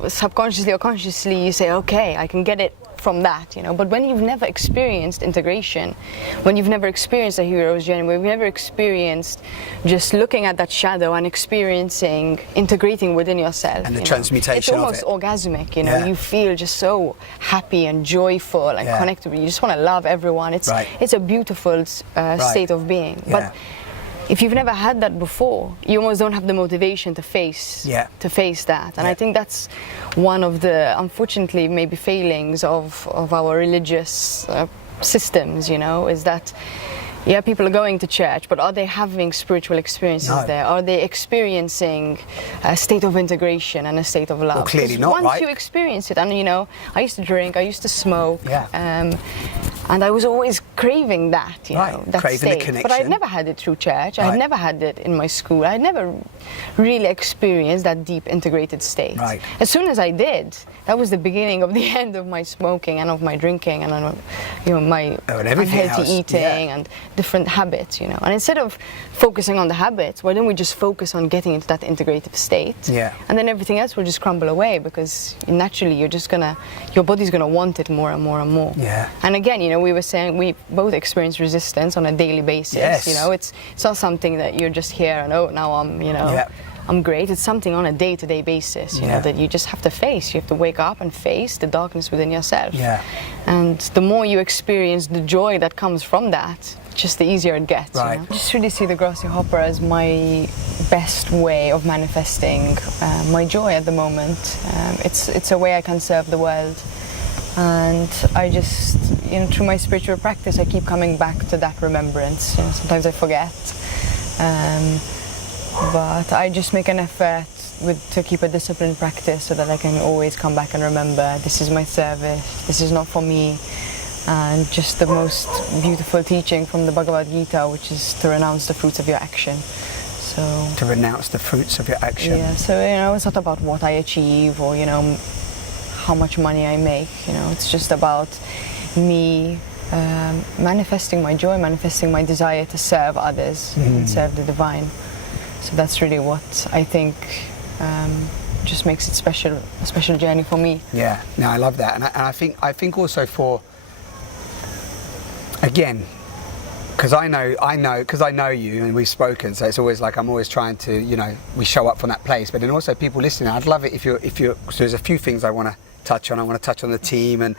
subconsciously or consciously, you say, okay, I can get it from that, you know. But when you've never experienced integration, when you've never experienced a hero's journey, when you've never experienced just looking at that shadow and experiencing integrating within yourself, and the you know, transmutation it's almost of it. orgasmic, you know. Yeah. You feel just so happy and joyful and connected. You just want to love everyone. It's a beautiful state of being. Yeah. But if you've never had that before, you almost don't have the motivation to face that. And I think that's one of the, unfortunately, maybe failings of our religious systems, you know, is that people are going to church, but are they having spiritual experiences there? Are they experiencing a state of integration and a state of love? Well, clearly not, once right? you experience it, and you know, I used to drink, I used to smoke, and I was always craving that, you know, that craving state. the connection. But I'd never had it through church. I'd never had it in my school. I'd never really experienced that deep integrated state. Right. As soon as I did, that was the beginning of the end of my smoking and of my drinking and you know, my unhealthy eating and different habits, you know. And instead of focusing on the habits, why don't we just focus on getting into that integrative state? Yeah. And then everything else will just crumble away, because naturally your body's gonna want it more and more and more. Yeah. And again, you know, we were saying we both experience resistance on a daily basis. Yes. You know, it's not something that you're just here and now I'm, you know, I'm great. It's something on a day-to-day basis, you know, that you just have to face. You have to wake up and face the darkness within yourself. Yeah. And the more you experience the joy that comes from that, just the easier it gets. Right. You know? I just really see the Grassy Hopper as my best way of manifesting my joy at the moment. It's a way I can serve the world. And I just, you know, through my spiritual practice, I keep coming back to that remembrance. You know, sometimes I forget, but I just make an effort to keep a disciplined practice so that I can always come back and remember, this is my service, this is not for me. And just the most beautiful teaching from the Bhagavad Gita, which is to renounce the fruits of your action. So to renounce the fruits of your action. Yeah. So you know, it's not about what I achieve or, you know, how much money I make, you know, it's just about me manifesting my joy, manifesting my desire to serve others and serve the divine. So that's really what I think just makes it a special journey for me. Yeah, no, I love that, and I think also for, again, because I know you and we've spoken, so it's always like I'm always trying to, you know, we show up from that place. But then also people listening, I'd love it if you're. So there's a few things I want to touch on. I want to touch on the team, and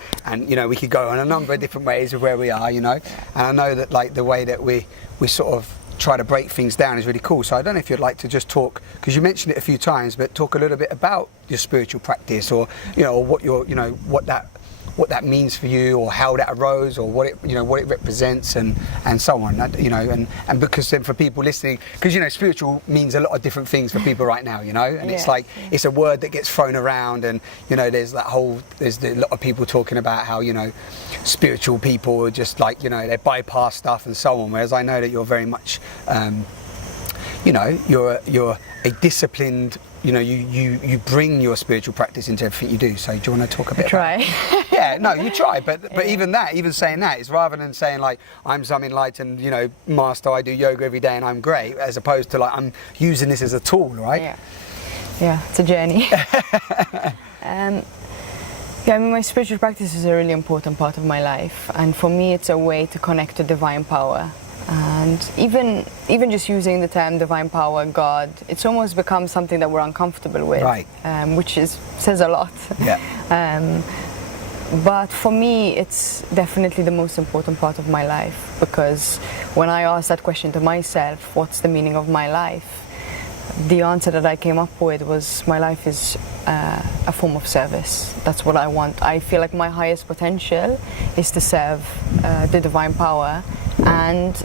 you know, we could go on a number of different ways of where we are, you know. And I know that like the way that we sort of try to break things down is really cool. So I don't know if you'd like to just talk, because you mentioned it a few times, but talk a little bit about your spiritual practice, or you know, or what your, you know, what that means for you, or how that arose, or what it, you know, what it represents, and so on. You know, and because then for people listening, because you know, spiritual means a lot of different things for people right now, you know, and it's like it's a word that gets thrown around, and you know, there's a lot of people talking about how, you know, spiritual people are just like, you know, they bypass stuff and so on. Whereas I know that you're very much, you know, you're a disciplined. You know, you bring your spiritual practice into everything you do. So do you want to talk a bit about it? Yeah, no, you try, but even saying that is rather than saying like I'm some enlightened, you know, master, I do yoga every day and I'm great, as opposed to like I'm using this as a tool, right? Yeah, it's a journey. Yeah, I mean, my spiritual practice is a really important part of my life, and for me it's a way to connect to divine power. And even just using the term divine power, God, it's almost become something that we're uncomfortable with, right. Which says a lot. Yeah. But for me, it's definitely the most important part of my life, because when I asked that question to myself, what's the meaning of my life? The answer that I came up with was, my life is a form of service. That's what I want. I feel like my highest potential is to serve the divine power, and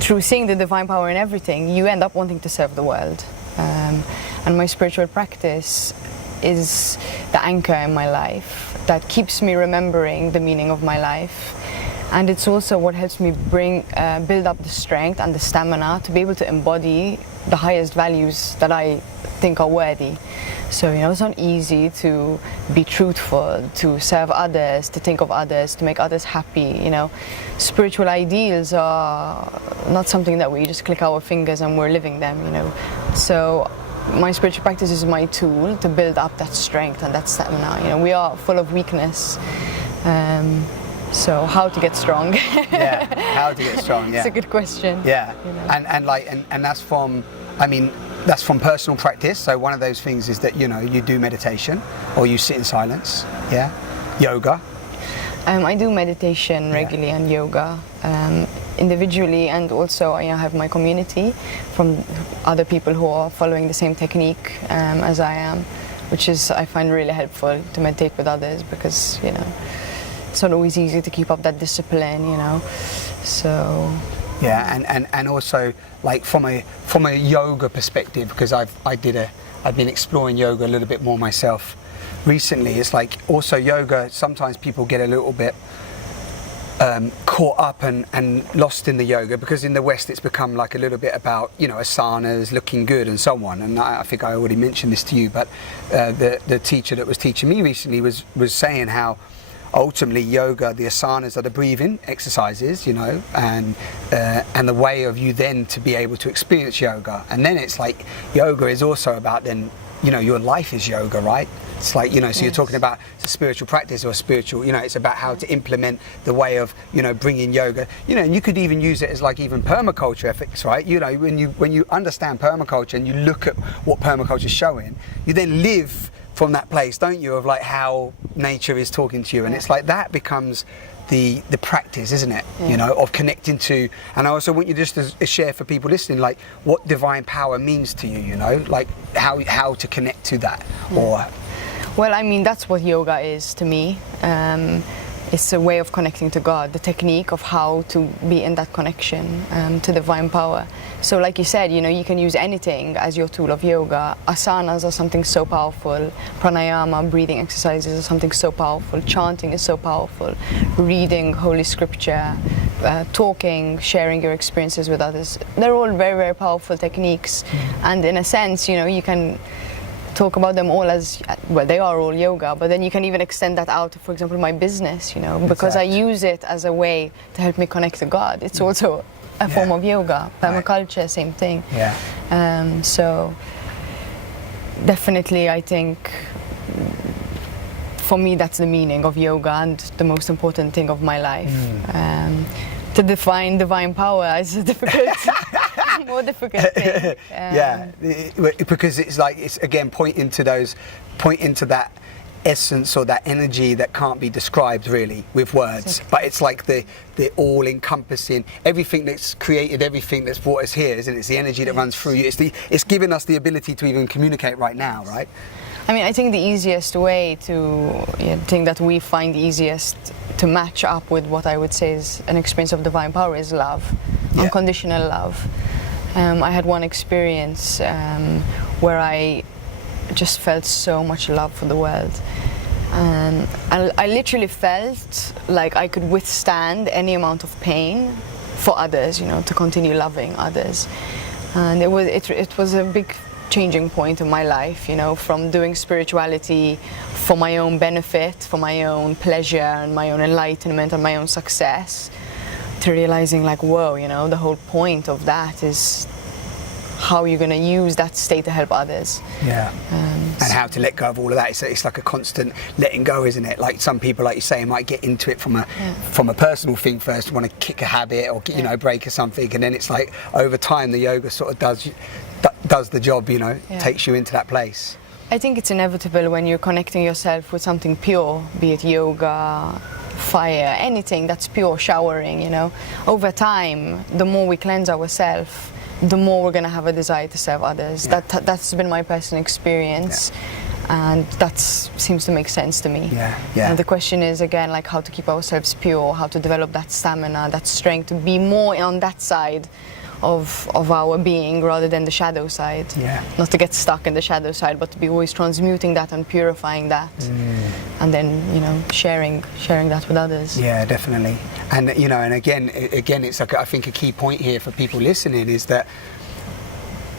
through seeing the divine power in everything, you end up wanting to serve the world. And my spiritual practice is the anchor in my life that keeps me remembering the meaning of my life. And it's also what helps me build up the strength and the stamina to be able to embody the highest values that I think are worthy. So, you know, it's not easy to be truthful, to serve others, to think of others, to make others happy. You know, spiritual ideals are not something that we just click our fingers and we're living them, you know. So my spiritual practice is my tool to build up that strength and that stamina. You know, we are full of weakness. So how to get strong? Yeah, how to get strong. Yeah, It's a good question. Yeah, you know. and that's from, I mean, that's from personal practice. So one of those things is that, you know, you do meditation or you sit in silence. Yeah, yoga. I do meditation regularly and yoga individually, and also I have my community from other people who are following the same technique as I am, which is I find really helpful to meditate with others, because you know it's not always easy to keep up that discipline, you know. So yeah, and also like from a yoga perspective, because I've been exploring yoga a little bit more myself recently. It's like also yoga, sometimes people get a little bit caught up and lost in the yoga, because in the West it's become like a little bit about, you know, asanas, looking good and so on. And I think I already mentioned this to you, but the teacher that was teaching me recently was saying how ultimately yoga, the asanas are the breathing exercises, you know, and the way of you then to be able to experience yoga. And then it's like yoga is also about then, you know, your life is yoga, right? It's like, you know, so you're talking about a spiritual practice or a spiritual, you know, it's about how to implement the way of, you know, bringing yoga, you know, and you could even use it as like even permaculture ethics, right? You know, when you understand permaculture and you look at what permaculture is showing, you then live from that place, don't you, of like how nature is talking to you. And it's like that becomes the practice, isn't it? Yeah. You know, of connecting to. And I also want you just to share for people listening, like what divine power means to you, you know, like how to connect to that. Or well, I mean, that's what yoga is to me. It's a way of connecting to God, the technique of how to be in that connection to divine power. So like you said, you know, you can use anything as your tool of yoga. Asanas are something so powerful. Pranayama, breathing exercises, are something so powerful. Chanting is so powerful. Reading Holy Scripture, talking, sharing your experiences with others. They're all very, very powerful techniques. And in a sense, you know, you can talk about them all as, well, they are all yoga, but then you can even extend that out to, for example, my business, you know, because I use it as a way to help me connect to God. It's also a form of yoga. Permaculture, same thing. Yeah. So definitely I think for me that's the meaning of yoga and the most important thing of my life. To define divine power is a difficult more difficult thing. Yeah, because it's like, it's again pointing to that essence or that energy that can't be described really with words. Exactly. But it's like the all-encompassing, everything that's created, everything that's brought us here, isn't it? It's the energy that runs through you. It's given us the ability to even communicate right now, right? I mean, I think the easiest way to, the thing that we find easiest to match up with what I would say is an experience of divine power is love, unconditional love. I had one experience where I just felt so much love for the world. And I literally felt like I could withstand any amount of pain for others, you know, to continue loving others. And it was a big changing point in my life, you know, from doing spirituality for my own benefit, for my own pleasure and my own enlightenment and my own success, to realizing like, whoa, you know, the whole point of that is how you're going to use that state to help others. Yeah. And how to let go of all of that. It's like a constant letting go, isn't it? Like some people, like you say, might get into it from a personal thing first, want to kick a habit or, you know, break or something, and then it's like over time the yoga sort of does the job, you know, takes you into that place. I think it's inevitable when you're connecting yourself with something pure, be it yoga, fire, anything that's pure, showering, you know. Over time, the more we cleanse ourselves, the more we're going to have a desire to serve others. That's been my personal experience, and that seems to make sense to me. And the question is again, like, how to keep ourselves pure, how to develop that stamina, that strength, to be more on that side of our being rather than the shadow side. Not to get stuck in the shadow side, but to be always transmuting that and purifying that, and then, you know, sharing that with others. Yeah, definitely. And you know, and again, it's like, I think a key point here for people listening is that,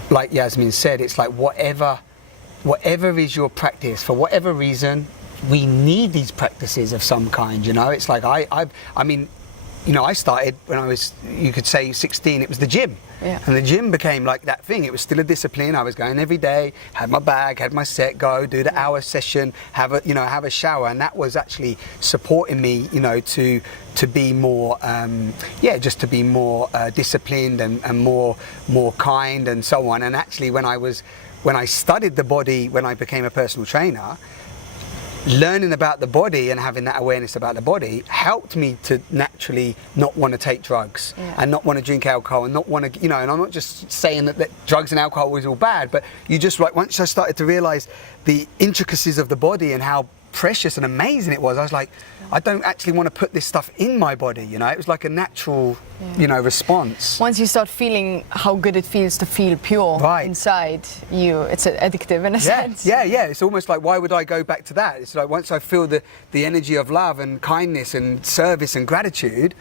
like Yasmin said, it's like whatever is your practice, for whatever reason, we need these practices of some kind. You know, it's like I mean, you know, I started when I was, you could say 16, it was the gym. Yeah. And the gym became like that thing. It was still a discipline. I was going every day, had my bag, had my set, go, do the hour session, have a shower. And that was actually supporting me, you know, to be more, just to be more disciplined and more kind and so on. And actually when I studied the body, when I became a personal trainer, learning about the body and having that awareness about the body helped me to naturally not want to take drugs and not want to drink alcohol and not want to, you know, and I'm not just saying that drugs and alcohol is all bad, but you just, like, once I started to realize the intricacies of the body and how precious and amazing it was, I was like, I don't actually want to put this stuff in my body, you know. It was like a natural, you know, response. Once you start feeling how good it feels to feel pure inside you, it's addictive in a sense. Yeah, it's almost like, why would I go back to that? It's like, once I feel the energy of love and kindness and service and gratitude,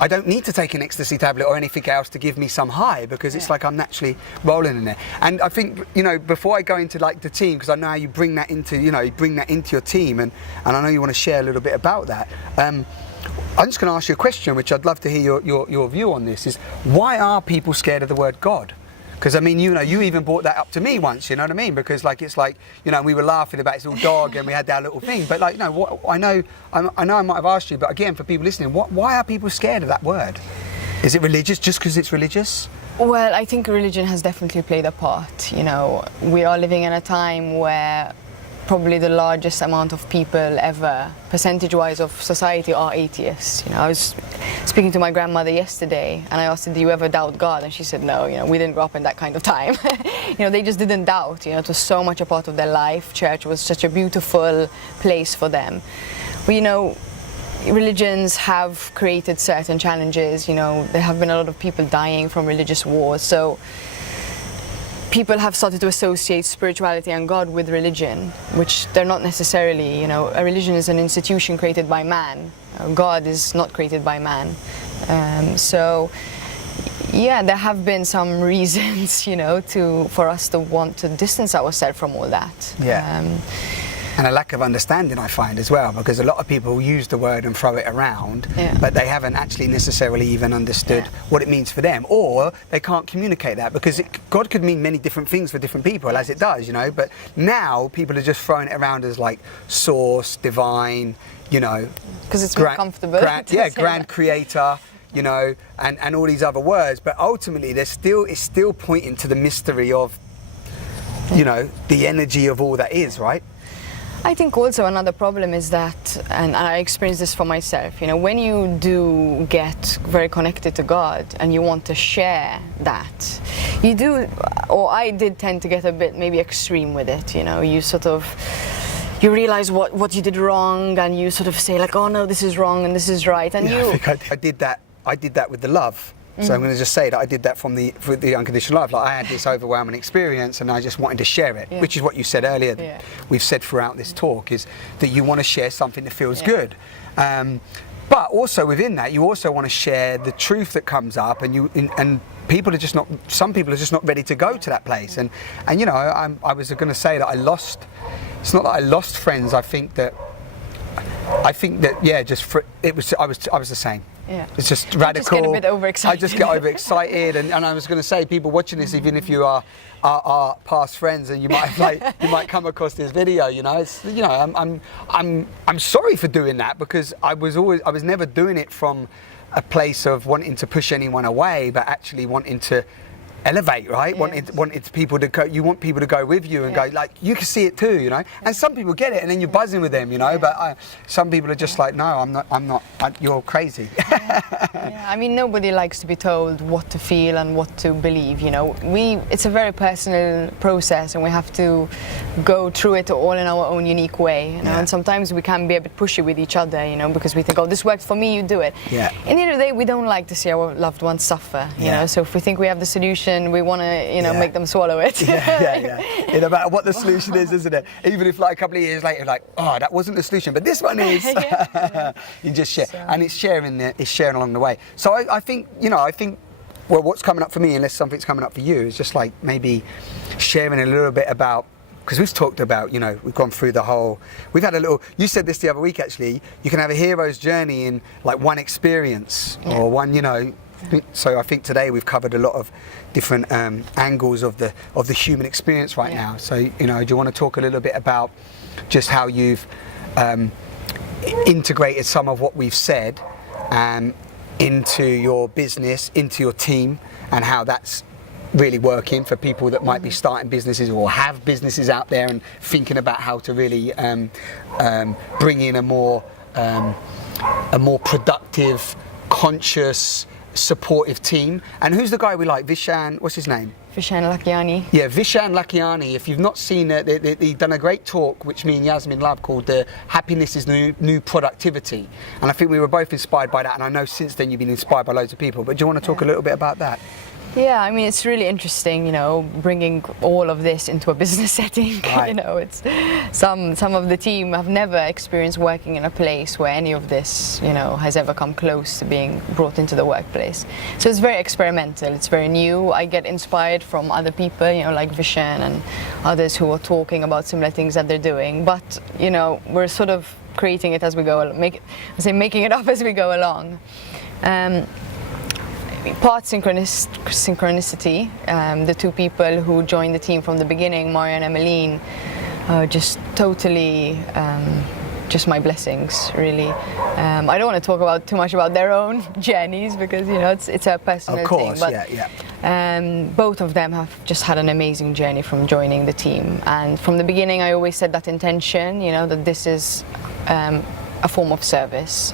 I don't need to take an ecstasy tablet or anything else to give me some high, because it's like I'm naturally rolling in there. And I think, you know, before I go into like the team, because I know how you bring that into, you know, you bring that into your team, and I know you want to share a little bit about that. I'm just going to ask you a question, which I'd love to hear your view on this, is why are people scared of the word God? Because, I mean, you know, you even brought that up to me once, you know what I mean? Because, like, it's like, you know, we were laughing about it's all dog and we had that little thing. But, like, no, I know I might have asked you, but again, for people listening, why are people scared of that word? Is it religious just because it's religious? Well, I think religion has definitely played a part. You know, we are living in a time where probably the largest amount of people ever, percentage-wise, of society are atheists. You know, I was speaking to my grandmother yesterday, and I asked her, "Do you ever doubt God?" And she said, "No. You know, we didn't grow up in that kind of time." You know, they just didn't doubt. You know, it was so much a part of their life. Church was such a beautiful place for them. But, you know, religions have created certain challenges. You know, there have been a lot of people dying from religious wars. So people have started to associate spirituality and God with religion, which they're not necessarily. You know, a religion is an institution created by man. God is not created by man. So, yeah, there have been some reasons, you know, for us to want to distance ourselves from all that. Yeah. And a lack of understanding, I find, as well, because a lot of people use the word and throw it around, but they haven't actually necessarily even understood what it means for them, or they can't communicate that, because God could mean many different things for different people, as it does, you know. But now people are just throwing it around as like source, divine, you know, because it's more comfortable. Grand creator, you know, and all these other words. But ultimately, it's still pointing to the mystery of, you know, the energy of all that is, right? I think also another problem is that, and I experienced this for myself, you know, when you do get very connected to God and you want to share that, you do, or I did tend to get a bit maybe extreme with it, you know, you realize what you did wrong, and you sort of say like, oh no, this is wrong and this is right, and I think I did that with the love. So I'm going to just say that I did that for the unconditional love. Like, I had this overwhelming experience and I just wanted to share it, which is what you said earlier. That we've said throughout this talk, is that you want to share something that feels good. But also within that, you also want to share the truth that comes up, and people are just not. Some people are just not ready to go to that place. And you know, I was going to say that I lost. It's not that I lost friends. I think that I was the same. Yeah. It's just radical. Just get a bit overexcited. I just get overexcited, and I was going to say, people watching this, even if you are past friends, and you might come across this video, you know, it's, you know, I'm sorry for doing that, because I was never doing it from a place of wanting to push anyone away, but actually wanting to elevate, right? Yes. Wanted people to go. You want people to go with you and go, like, you can see it too, you know. And some people get it, and then you're buzzing with them, you know. But some people are just like, no, I'm not. You're crazy. I mean, nobody likes to be told what to feel and what to believe. You know, it's a very personal process, and we have to go through it all in our own unique way. You know, and sometimes we can be a bit pushy with each other, you know, because we think, oh, this worked for me, you do it. Yeah. In the end of the day, we don't like to see our loved ones suffer. You know, so if we think we have the solution, we want to, you know, make them swallow it. No matter what the solution is, isn't it? Even if like a couple of years later, like, oh, that wasn't the solution, but this one is. You just share, and it's sharing along the way. So I think, you know, well, what's coming up for me, unless something's coming up for you, is just like maybe sharing a little bit about because we've talked about, you know, we've gone through the whole, we've had a little, you said this the other week actually, you can have a hero's journey in like one experience or one, you know, so I think today we've covered a lot of different angles of the human experience right now. So, you know, do you want to talk a little bit about just how you've integrated some of what we've said into your business, into your team, and how that's really working for people that might be starting businesses or have businesses out there and thinking about how to really bring in a more productive, conscious, supportive team. And who's the guy we like? Vishan, what's his name? Vishan Lakiani. Yeah, Vishan Lakiani. If you've not seen it, he's done a great talk, which me and Yasmin love, called Happiness is New Productivity. And I think we were both inspired by that. And I know since then you've been inspired by loads of people. But do you want to talk a little bit about that? Yeah, I mean, it's really interesting, you know, bringing all of this into a business setting. Right. You know, it's some of the team have never experienced working in a place where any of this, you know, has ever come close to being brought into the workplace. So it's very experimental, it's very new. I get inspired from other people, you know, like Vishen and others who are talking about similar things that they're doing. But, you know, we're sort of creating it as we go, making it up as we go along. Part synchronicity, the two people who joined the team from the beginning, Mario and Emmeline, just totally just my blessings, really. I don't want to talk about too much about their own journeys because, you know, it's a personal thing. But both of them have just had an amazing journey from joining the team. And from the beginning, I always said that intention, you know, that this is a form of service.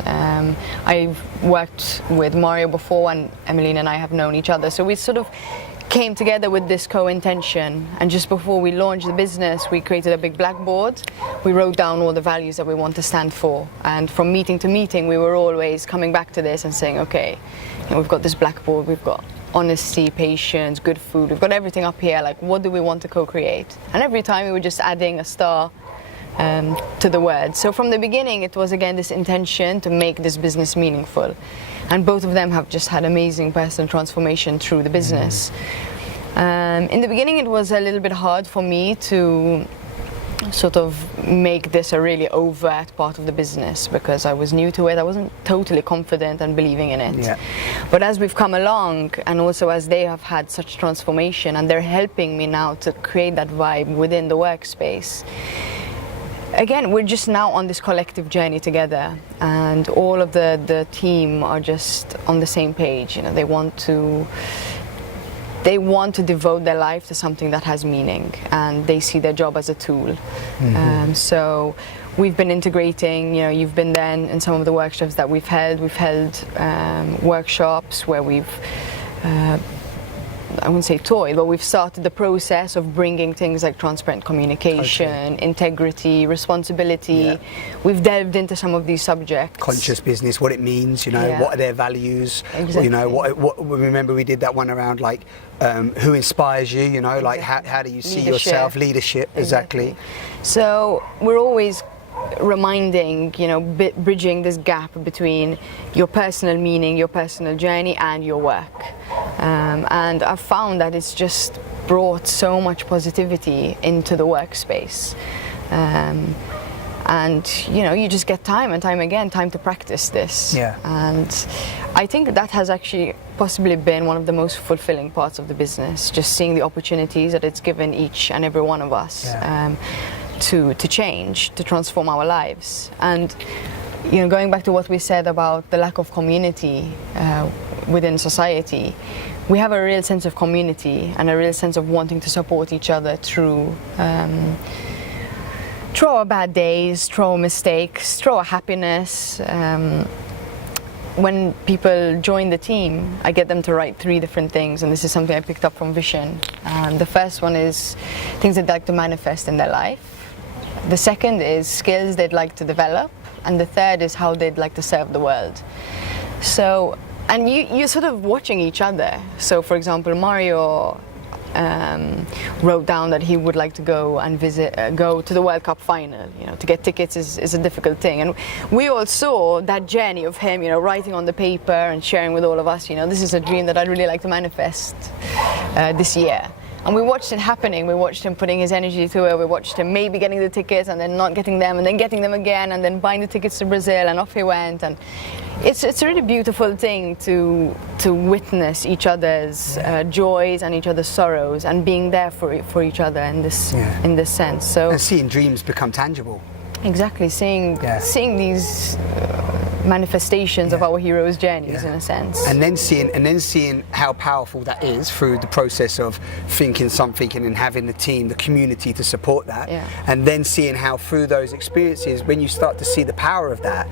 I've worked with Mario before, and Emmeline and I have known each other, so we sort of came together with this co-intention. And just before we launched the business, we created a big blackboard. We wrote down all the values that we want to stand for, and from meeting to meeting we were always coming back to this and saying, okay, you know, we've got this blackboard, we've got honesty, patience, good food, we've got everything up here, like what do we want to co-create? And every time we were just adding a star to the word. So from the beginning it was again this intention to make this business meaningful, and both of them have just had amazing personal transformation through the business. In the beginning it was a little bit hard for me to sort of make this a really overt part of the business because I was new to it. I wasn't totally confident and believing in it. But as we've come along, and also as they have had such transformation and they're helping me now to create that vibe within the workspace, again, we're just now on this collective journey together, and all of the team are just on the same page. You know, they want to devote their life to something that has meaning, and they see their job as a tool. So we've been integrating, you know, you've been there in some of the workshops that we've held. We've held workshops where we've I wouldn't say toy, but we've started the process of bringing things like transparent communication, integrity, responsibility. We've delved into some of these subjects. Conscious business, what it means, you know, what are their values, you know, what remember we did that one around like who inspires you, you know, like how do you see yourself, leadership, exactly. So we're always reminding, you know, bridging this gap between your personal meaning, your personal journey and your work. And I've found that it's just brought so much positivity into the workspace. And, you know, you just get time and time again, time to practice this. And I think that has actually possibly been one of the most fulfilling parts of the business, just seeing the opportunities that it's given each and every one of us. To change, to transform our lives. And, you know, going back to what we said about the lack of community within society, we have a real sense of community and a real sense of wanting to support each other through our bad days, through our mistakes, through our happiness. When people join the team, I get them to write 3 different things, and this is something I picked up from Vision. The first one is things they'd like to manifest in their life. The second is skills they'd like to develop, and the third is how they'd like to serve the world. So, and you're sort of watching each other. So, for example, Mario wrote down that he would like to go and go to the World Cup final. You know, to get tickets is a difficult thing, and we all saw that journey of him, you know, writing on the paper and sharing with all of us. You know, this is a dream that I'd really like to manifest this year. And we watched it happening. We watched him putting his energy to it. We watched him maybe getting the tickets and then not getting them and then getting them again and then buying the tickets to Brazil, and off he went. And it's a really beautiful thing to witness each other's joys and each other's sorrows and being there for each other in this sense. So and seeing dreams become tangible. Exactly, seeing these manifestations of our heroes' journeys in a sense. And then seeing how powerful that is through the process of thinking something and then having the team, the community to support that. Yeah. And then seeing how through those experiences, when you start to see the power of that,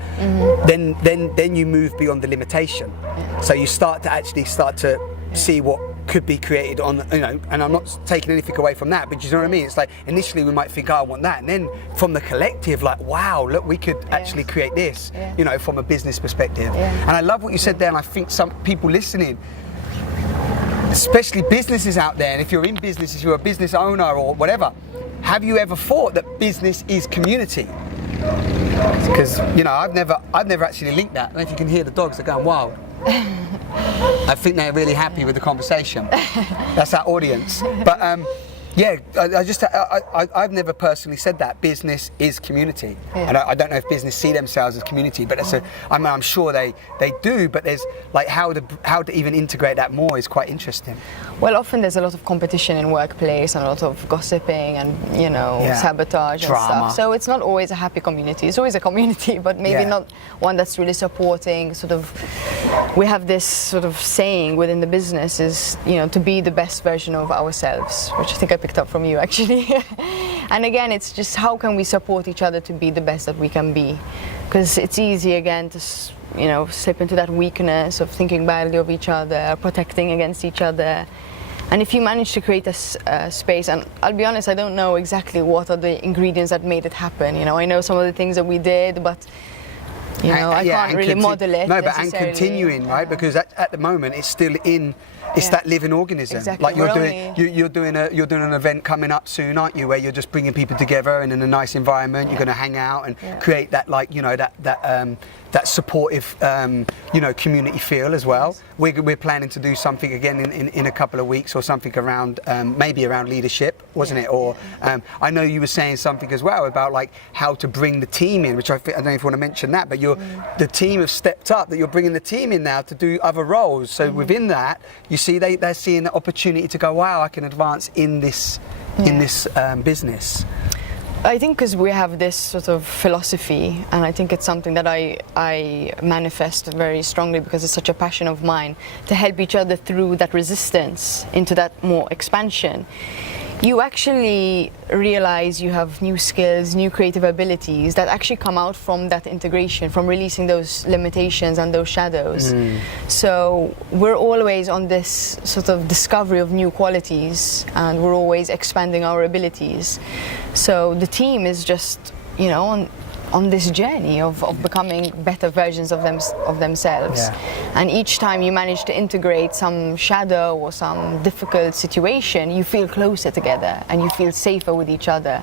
then you move beyond the limitation. Yeah. So you start to see what could be created on, and I'm not taking anything away from that, but you know what I mean? It's like initially we might think, oh, I want that, and then from the collective, like, wow, look, we could actually create this, from a business perspective. And I love what you said there, and I think some people listening, especially businesses out there, and if you're in business, if you're a business owner or whatever, have you ever thought that business is community? Because I've never actually linked that. I don't know if you can hear the dogs, they're going wild. I think they're really happy with the conversation. That's our audience. But I've never personally said that business is community. And I don't know if business see themselves as community, but I'm sure they do. But there's like how to even integrate that more is quite interesting. Well, often there's a lot of competition in workplace and a lot of gossiping and sabotage Drama. and stuff. So it's not always a happy community. It's always a community, but maybe not one that's really supporting. We have this sort of saying within the business is to be the best version of ourselves, which I think I picked up from you actually. And again, it's just how can we support each other to be the best that we can be, because it's easy again to slip into that weakness of thinking badly of each other, protecting against each other. And if you manage to create a space, and I'll be honest, I don't know exactly what are the ingredients that made it happen. I know some of the things that we did, but I can't really model it. No, but and continuing, right? Because at the moment it's still in. It's that living organism. Exactly. Like you're doing an event coming up soon, aren't you? Where you're just bringing people together and in a nice environment. You're going to hang out and create that that supportive community feel as well. Yes. We're planning to do something again in a couple of weeks or something around maybe around leadership, wasn't it? Or I know you were saying something as well about like how to bring the team in, which I don't know if you want to mention that, but the team have stepped up. That you're bringing the team in now to do other roles. So within that, you see they're seeing the opportunity to go, wow, I can advance in this business. I think because we have this sort of philosophy, and I think it's something that I manifest very strongly because it's such a passion of mine, to help each other through that resistance into that more expansion. You actually realize you have new skills, new creative abilities that actually come out from that integration, from releasing those limitations and those shadows. So we're always on this sort of discovery of new qualities, and we're always expanding our abilities. So the team is just, on this journey of becoming better versions of themselves. And each time you manage to integrate some shadow or some difficult situation, you feel closer together and you feel safer with each other.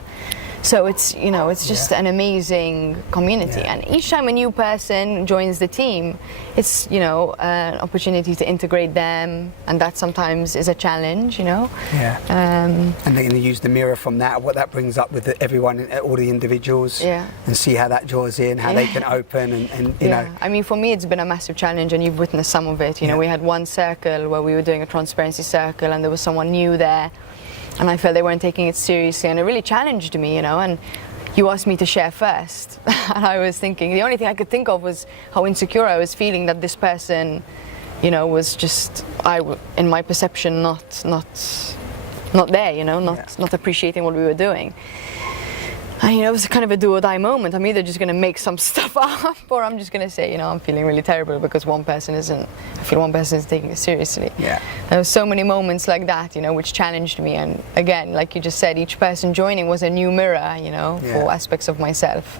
So it's just an amazing community. And each time a new person joins the team, it's an opportunity to integrate them, and that sometimes is a challenge. And then you use the mirror from that, what that brings up with everyone, all the individuals, and see how that draws in, how they can open, and you know. I mean, for me, it's been a massive challenge, and you've witnessed some of it. We had one circle where we were doing a transparency circle, and there was someone new there. And I felt they weren't taking it seriously, and it really challenged me, and you asked me to share first. And I was thinking, the only thing I could think of was how insecure I was feeling that this person, was just, in my perception, not there, not appreciating what we were doing. And it was kind of a do or die moment. I'm either just going to make some stuff up, or I'm just going to say, I'm feeling really terrible because one person isn't taking it seriously. There were so many moments like that, which challenged me. And again, like you just said, each person joining was a new mirror, for aspects of myself.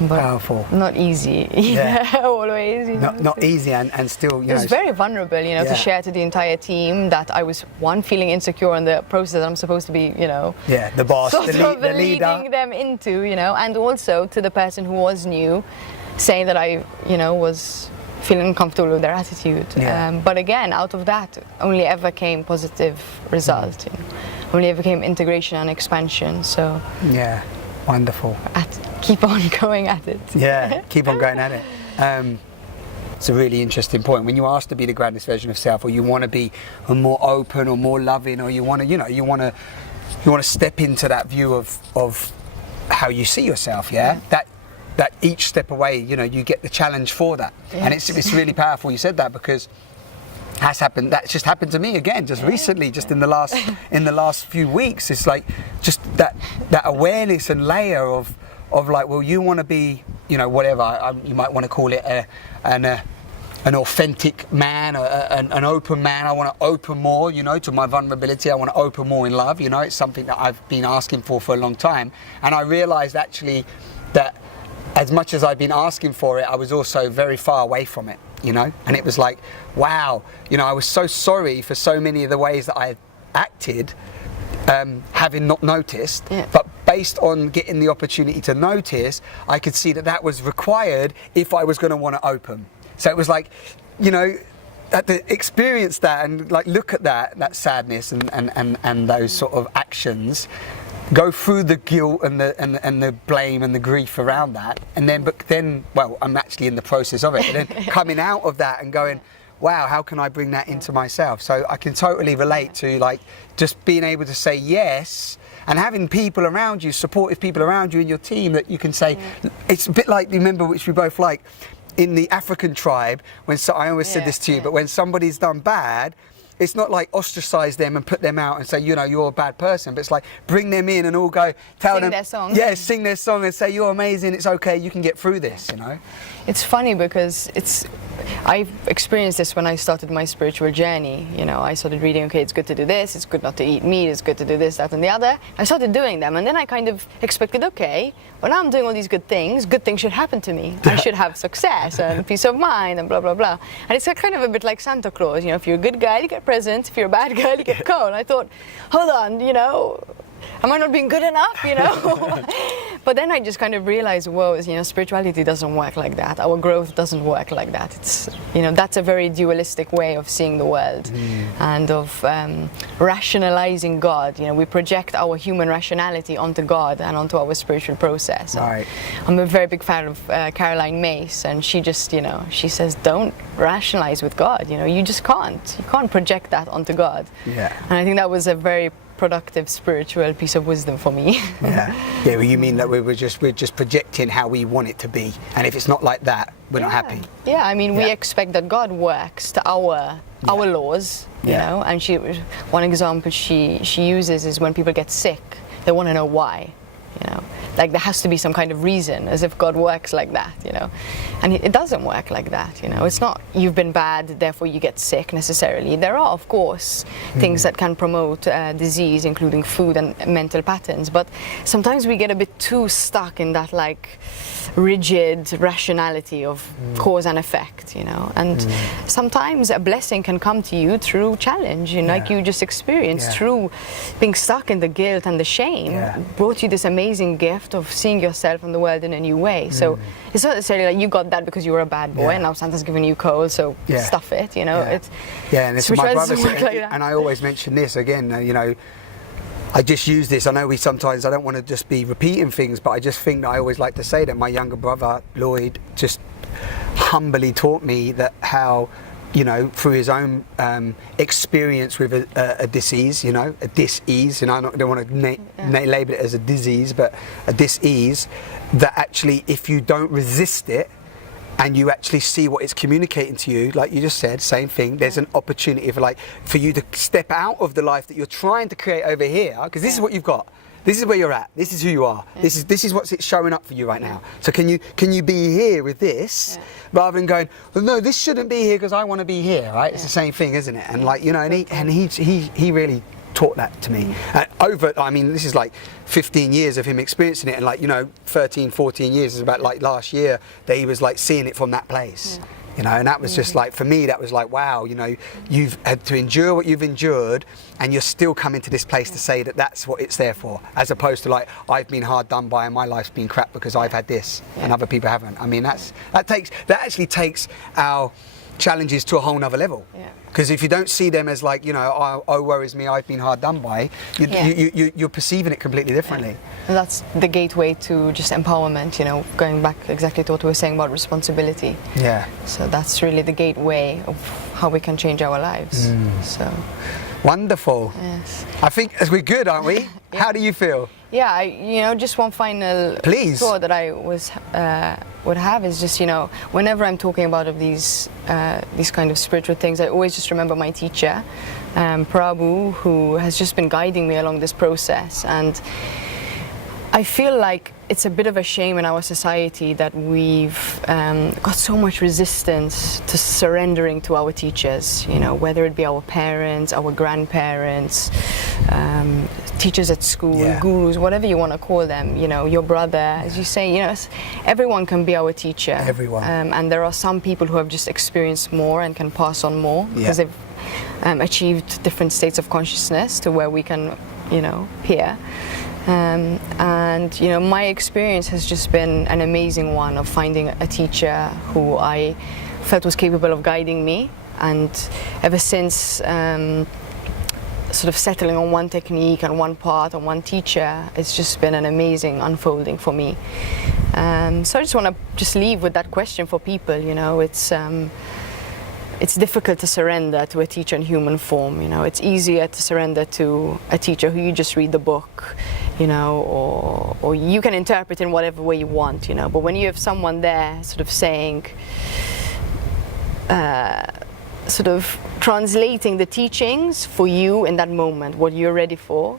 But powerful. Not easy either, always. Not easy, and still, It was very vulnerable, to share to the entire team that I was, one, feeling insecure on the process that I'm supposed to be, the boss, the leader. Leading them into, and also to the person who was new, saying that I, was feeling uncomfortable with their attitude. Yeah. But again, out of that only ever came positive result. You know? Only ever came integration and expansion. So Yeah, wonderful. keep on going at it. Yeah, keep on going at it. It's a really interesting point. When you ask to be the grandest version of self, or you want to be more open or more loving, or you want to, you want to step into that view of how you see yourself. Yeah, that each step away, you get the challenge for that, and it's really powerful. You said that because that's just happened to me again, just recently, just in the last few weeks. It's like just that awareness and layer of like, well, you want to be, whatever you might want to call it, an authentic man, an open man. I want to open more, to my vulnerability. I want to open more in love. It's something that I've been asking for a long time, and I realised actually that as much as I've been asking for it, I was also very far away from it. And it was like, wow, I was so sorry for so many of the ways that I acted, having not noticed, but based on getting the opportunity to notice, I could see that was required if I was going to want to open. So it was like, to experience that and like look at that sadness and those sort of actions, go through the guilt and the blame and the grief around that, and then well, I'm actually in the process of it, but then coming out of that and going, wow, how can I bring that into myself? So I can totally relate to like just being able to say yes, and having people around you, supportive people around you in your team that you can say, it's a bit like, remember, which we both like, in the African tribe, I always said this to you, but when somebody's done bad, it's not like ostracize them and put them out and say, you're a bad person, but it's like bring them in and all go, tell them, their song. Yeah, sing their song and say, you're amazing, it's okay, you can get through this, It's funny because I've experienced this when I started my spiritual journey. I started reading, okay, it's good to do this, it's good not to eat meat, it's good to do this, that and the other. I started doing them, and then I kind of expected, okay, well, now I'm doing all these good things should happen to me. I should have success and peace of mind and blah, blah, blah. And it's kind of a bit like Santa Claus, if you're a good guy, you get presents, if you're a bad guy, you get coal. And I thought, hold on, am I not being good enough, But then I just kind of realized, whoa, spirituality doesn't work like that. Our growth doesn't work like that. It's, that's a very dualistic way of seeing the world and of rationalizing God. We project our human rationality onto God and onto our spiritual process. Right. I'm a very big fan of Caroline Myss, and she just, she says, don't rationalize with God. You just can't. You can't project that onto God. Yeah. And I think that was a very productive spiritual piece of wisdom for me. Yeah. Well, you mean that we're just projecting how we want it to be, and if it's not like that, we're not happy. Yeah, we expect that God works to our laws, and one example she uses is when people get sick, they want to know why, like there has to be some kind of reason, as if God works like that, and it doesn't work like that. It's not you've been bad, therefore you get sick necessarily. There are, of course, things that can promote disease, including food and mental patterns, but sometimes we get a bit too stuck in that like rigid rationality of cause and effect, and sometimes a blessing can come to you through challenge, like you just experienced, through being stuck in the guilt and the shame, brought you this amazing gift of seeing yourself and the world in a new way. So it's not necessarily like you got that because you were a bad boy and now Santa's giving you coal, so stuff it, It's, and it's my brother said, like and I always mention this again, I just use this. I know I don't want to just be repeating things, but I just think that I always like to say that my younger brother, Lloyd, just humbly taught me that how, through his own experience with a disease, a dis-ease, I don't want to label it as a disease, but a dis-ease, that actually if you don't resist it, and you actually see what it's communicating to you, like you just said, same thing, there's an opportunity for you to step out of the life that you're trying to create over here, because this is what you've got. This is where you're at. This is who you are. This is what's showing up for you right now. So can you be here with this, rather than going, well, no, this shouldn't be here because I want to be here, right? It's the same thing, isn't it? And like, and he really taught that to me. This is like 15 years of him experiencing it, and like 13, 14 years is about like last year that he was like seeing it from that place. You know, and that was just like, for me, that was like, wow, you know, you've had to endure what you've endured, and you're still coming to this place to say that that's what it's there for, as opposed to like, I've been hard done by and my life's been crap because I've had this and other people haven't. I mean, that actually takes our challenges to a whole nother level. Because if you don't see them as like, you know, oh woe is me, I've been hard done by, you're perceiving it completely differently. And that's the gateway to just empowerment, you know, going back exactly to what we were saying about responsibility. Yeah. So that's really the gateway of how we can change our lives. So. Wonderful. Yes. I think we're good, aren't we? How do you feel? Yeah, you know, just one final thought that I would have is just, you know, whenever I'm talking about these kind of spiritual things, I always just remember my teacher, Prabhu, who has just been guiding me along this process. And I feel like it's a bit of a shame in our society that we've got so much resistance to surrendering to our teachers, you know, whether it be our parents, our grandparents, teachers at school, gurus, whatever you want to call them, you know, your brother, as you say, you know, everyone can be our teacher. Everyone. And there are some people who have just experienced more and can pass on more because they've achieved different states of consciousness to where we can, you know, hear. And you know, my experience has just been an amazing one of finding a teacher who I felt was capable of guiding me, and ever since sort of settling on one technique and one path and one teacher, it's just been an amazing unfolding for me. So I just want to just leave with that question for people, you know, it's difficult to surrender to a teacher in human form, you know. It's easier to surrender to a teacher who you just read the book, you know, or you can interpret in whatever way you want, you know. But when you have someone there sort of saying, sort of translating the teachings for you in that moment, what you're ready for,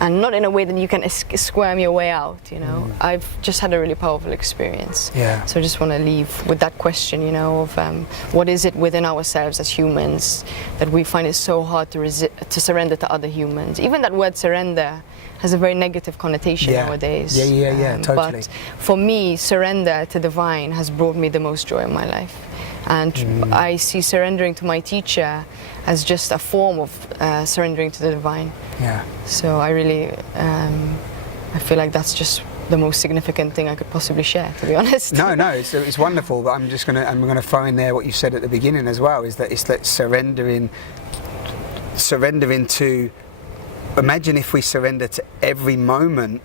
and not in a way that you can squirm your way out, you know. I've just had a really powerful experience. Yeah. So I just want to leave with that question, you know, of what is it within ourselves as humans that we find it so hard to surrender to other humans. Even that word surrender has a very negative connotation nowadays. Totally. But for me, surrender to divine has brought me the most joy in my life. And I see surrendering to my teacher as just a form of surrendering to the divine. Yeah. So I really, I feel like that's just the most significant thing I could possibly share, to be honest. No, it's wonderful. But I'm gonna throw in there what you said at the beginning as well. Is that it's that surrendering to. Imagine if we surrender to every moment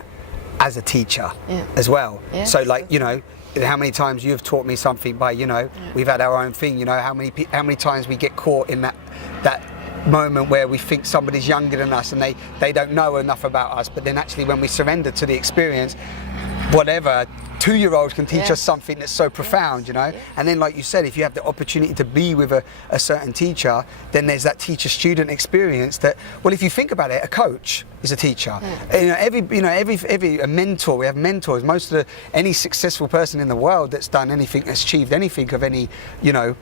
as a teacher as well. Yeah, so like, you know, how many times you've taught me something by, you know, we've had our own thing, you know, how many times we get caught in that moment where we think somebody's younger than us and they don't know enough about us, but then actually when we surrender to the experience, whatever, 2-year-olds can teach us something that's so profound, you know. And then, like you said, if you have the opportunity to be with a certain teacher, then there's that teacher-student experience that, well, if you think about it, a coach is a teacher. You know, every a mentor. We have mentors. Most of any successful person in the world that's done anything, that's achieved anything of any, you know,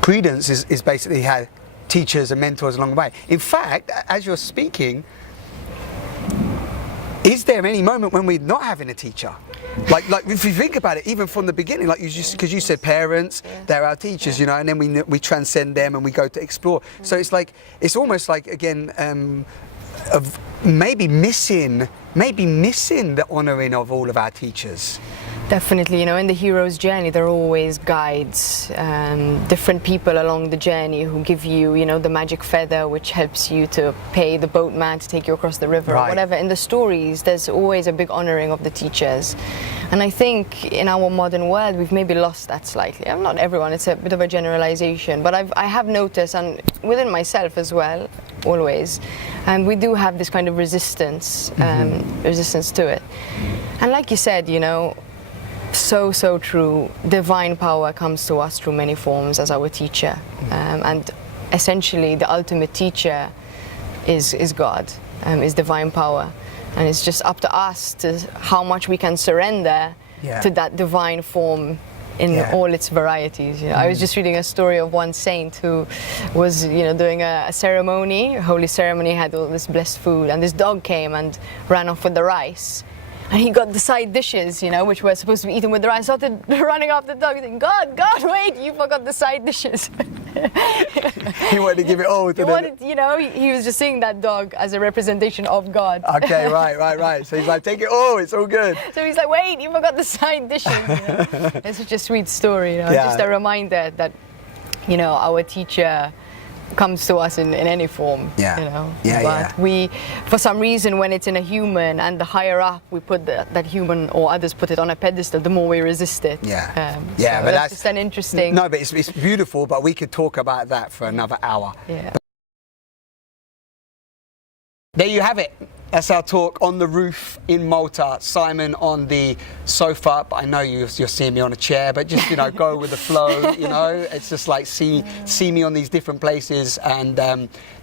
credence is basically had teachers and mentors along the way. In fact, as you're speaking, is there any moment when we're not having a teacher? Like if you think about it, even from the beginning, like you just, because you said parents, they're our teachers, you know, and then we transcend them and we go to explore. So it's like, it's almost like, again, of maybe missing the honouring of all of our teachers. Definitely, you know, in the hero's journey, there are always guides, different people along the journey who give you, you know, the magic feather which helps you to pay the boatman to take you across the river or whatever. In the stories, there's always a big honouring of the teachers. And I think in our modern world, we've maybe lost that slightly. Not everyone, it's a bit of a generalization, but I have noticed, and within myself as well, always, and we do have this kind of resistance to it. And like you said, you know, so true. Divine power comes to us through many forms as our teacher, and essentially the ultimate teacher is God, is divine power, and it's just up to us to how much we can surrender to that divine form in all its varieties. You know, I was just reading a story of one saint who was, you know, doing a ceremony, a holy ceremony, had all this blessed food, and this dog came and ran off with the rice. and he got the side dishes, you know, which were supposed to be eaten with the rice. I started running after the dog, saying, God, wait, you forgot the side dishes. He wanted to give it all to you know, he was just seeing that dog as a representation of God. Okay, right. So he's like, take it all, it's all good. So he's like, wait, you forgot the side dishes. You know? It's such a sweet story, you know, Yeah. just a reminder that, you know, our teacher comes to us in any form, Yeah. you know. Yeah, but we, for some reason, when it's in a human and the higher up we put that human or others put it on a pedestal, the more we resist it. Yeah. So but that's just an interesting... No, but it's beautiful, but we could talk about that for another hour. Yeah. There you have it. That's our talk on the roof in Malta. Simon on the sofa, but I know you're seeing me on a chair, but just, you know, go with the flow, you know. It's just like see me on these different places, and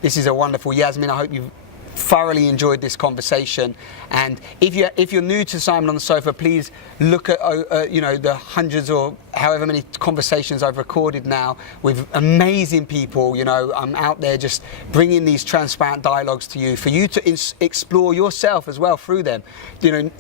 this is a wonderful... Yasmin, I hope you've thoroughly enjoyed this conversation, and if you're new to Simon on the Sofa, please look at you know, the hundreds or however many conversations I've recorded now with amazing people. You know, I'm out there just bringing these transparent dialogues to you for you to explore yourself as well through them. You know,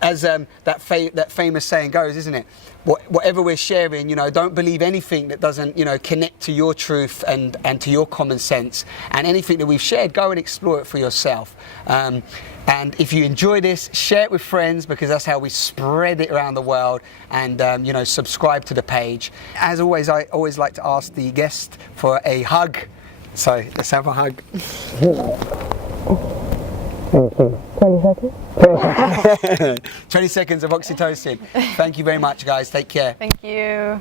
as that famous saying goes, isn't it? Whatever we're sharing, you know, don't believe anything that doesn't, you know, connect to your truth and to your common sense. And anything that we've shared, go and explore it for yourself. And if you enjoy this, share it with friends, because that's how we spread it around the world. And you know, subscribe to the page. As always, I always like to ask the guest for a hug. So let's have a hug. 20 seconds of oxytocin. Thank you very much, guys. Take care. Thank you.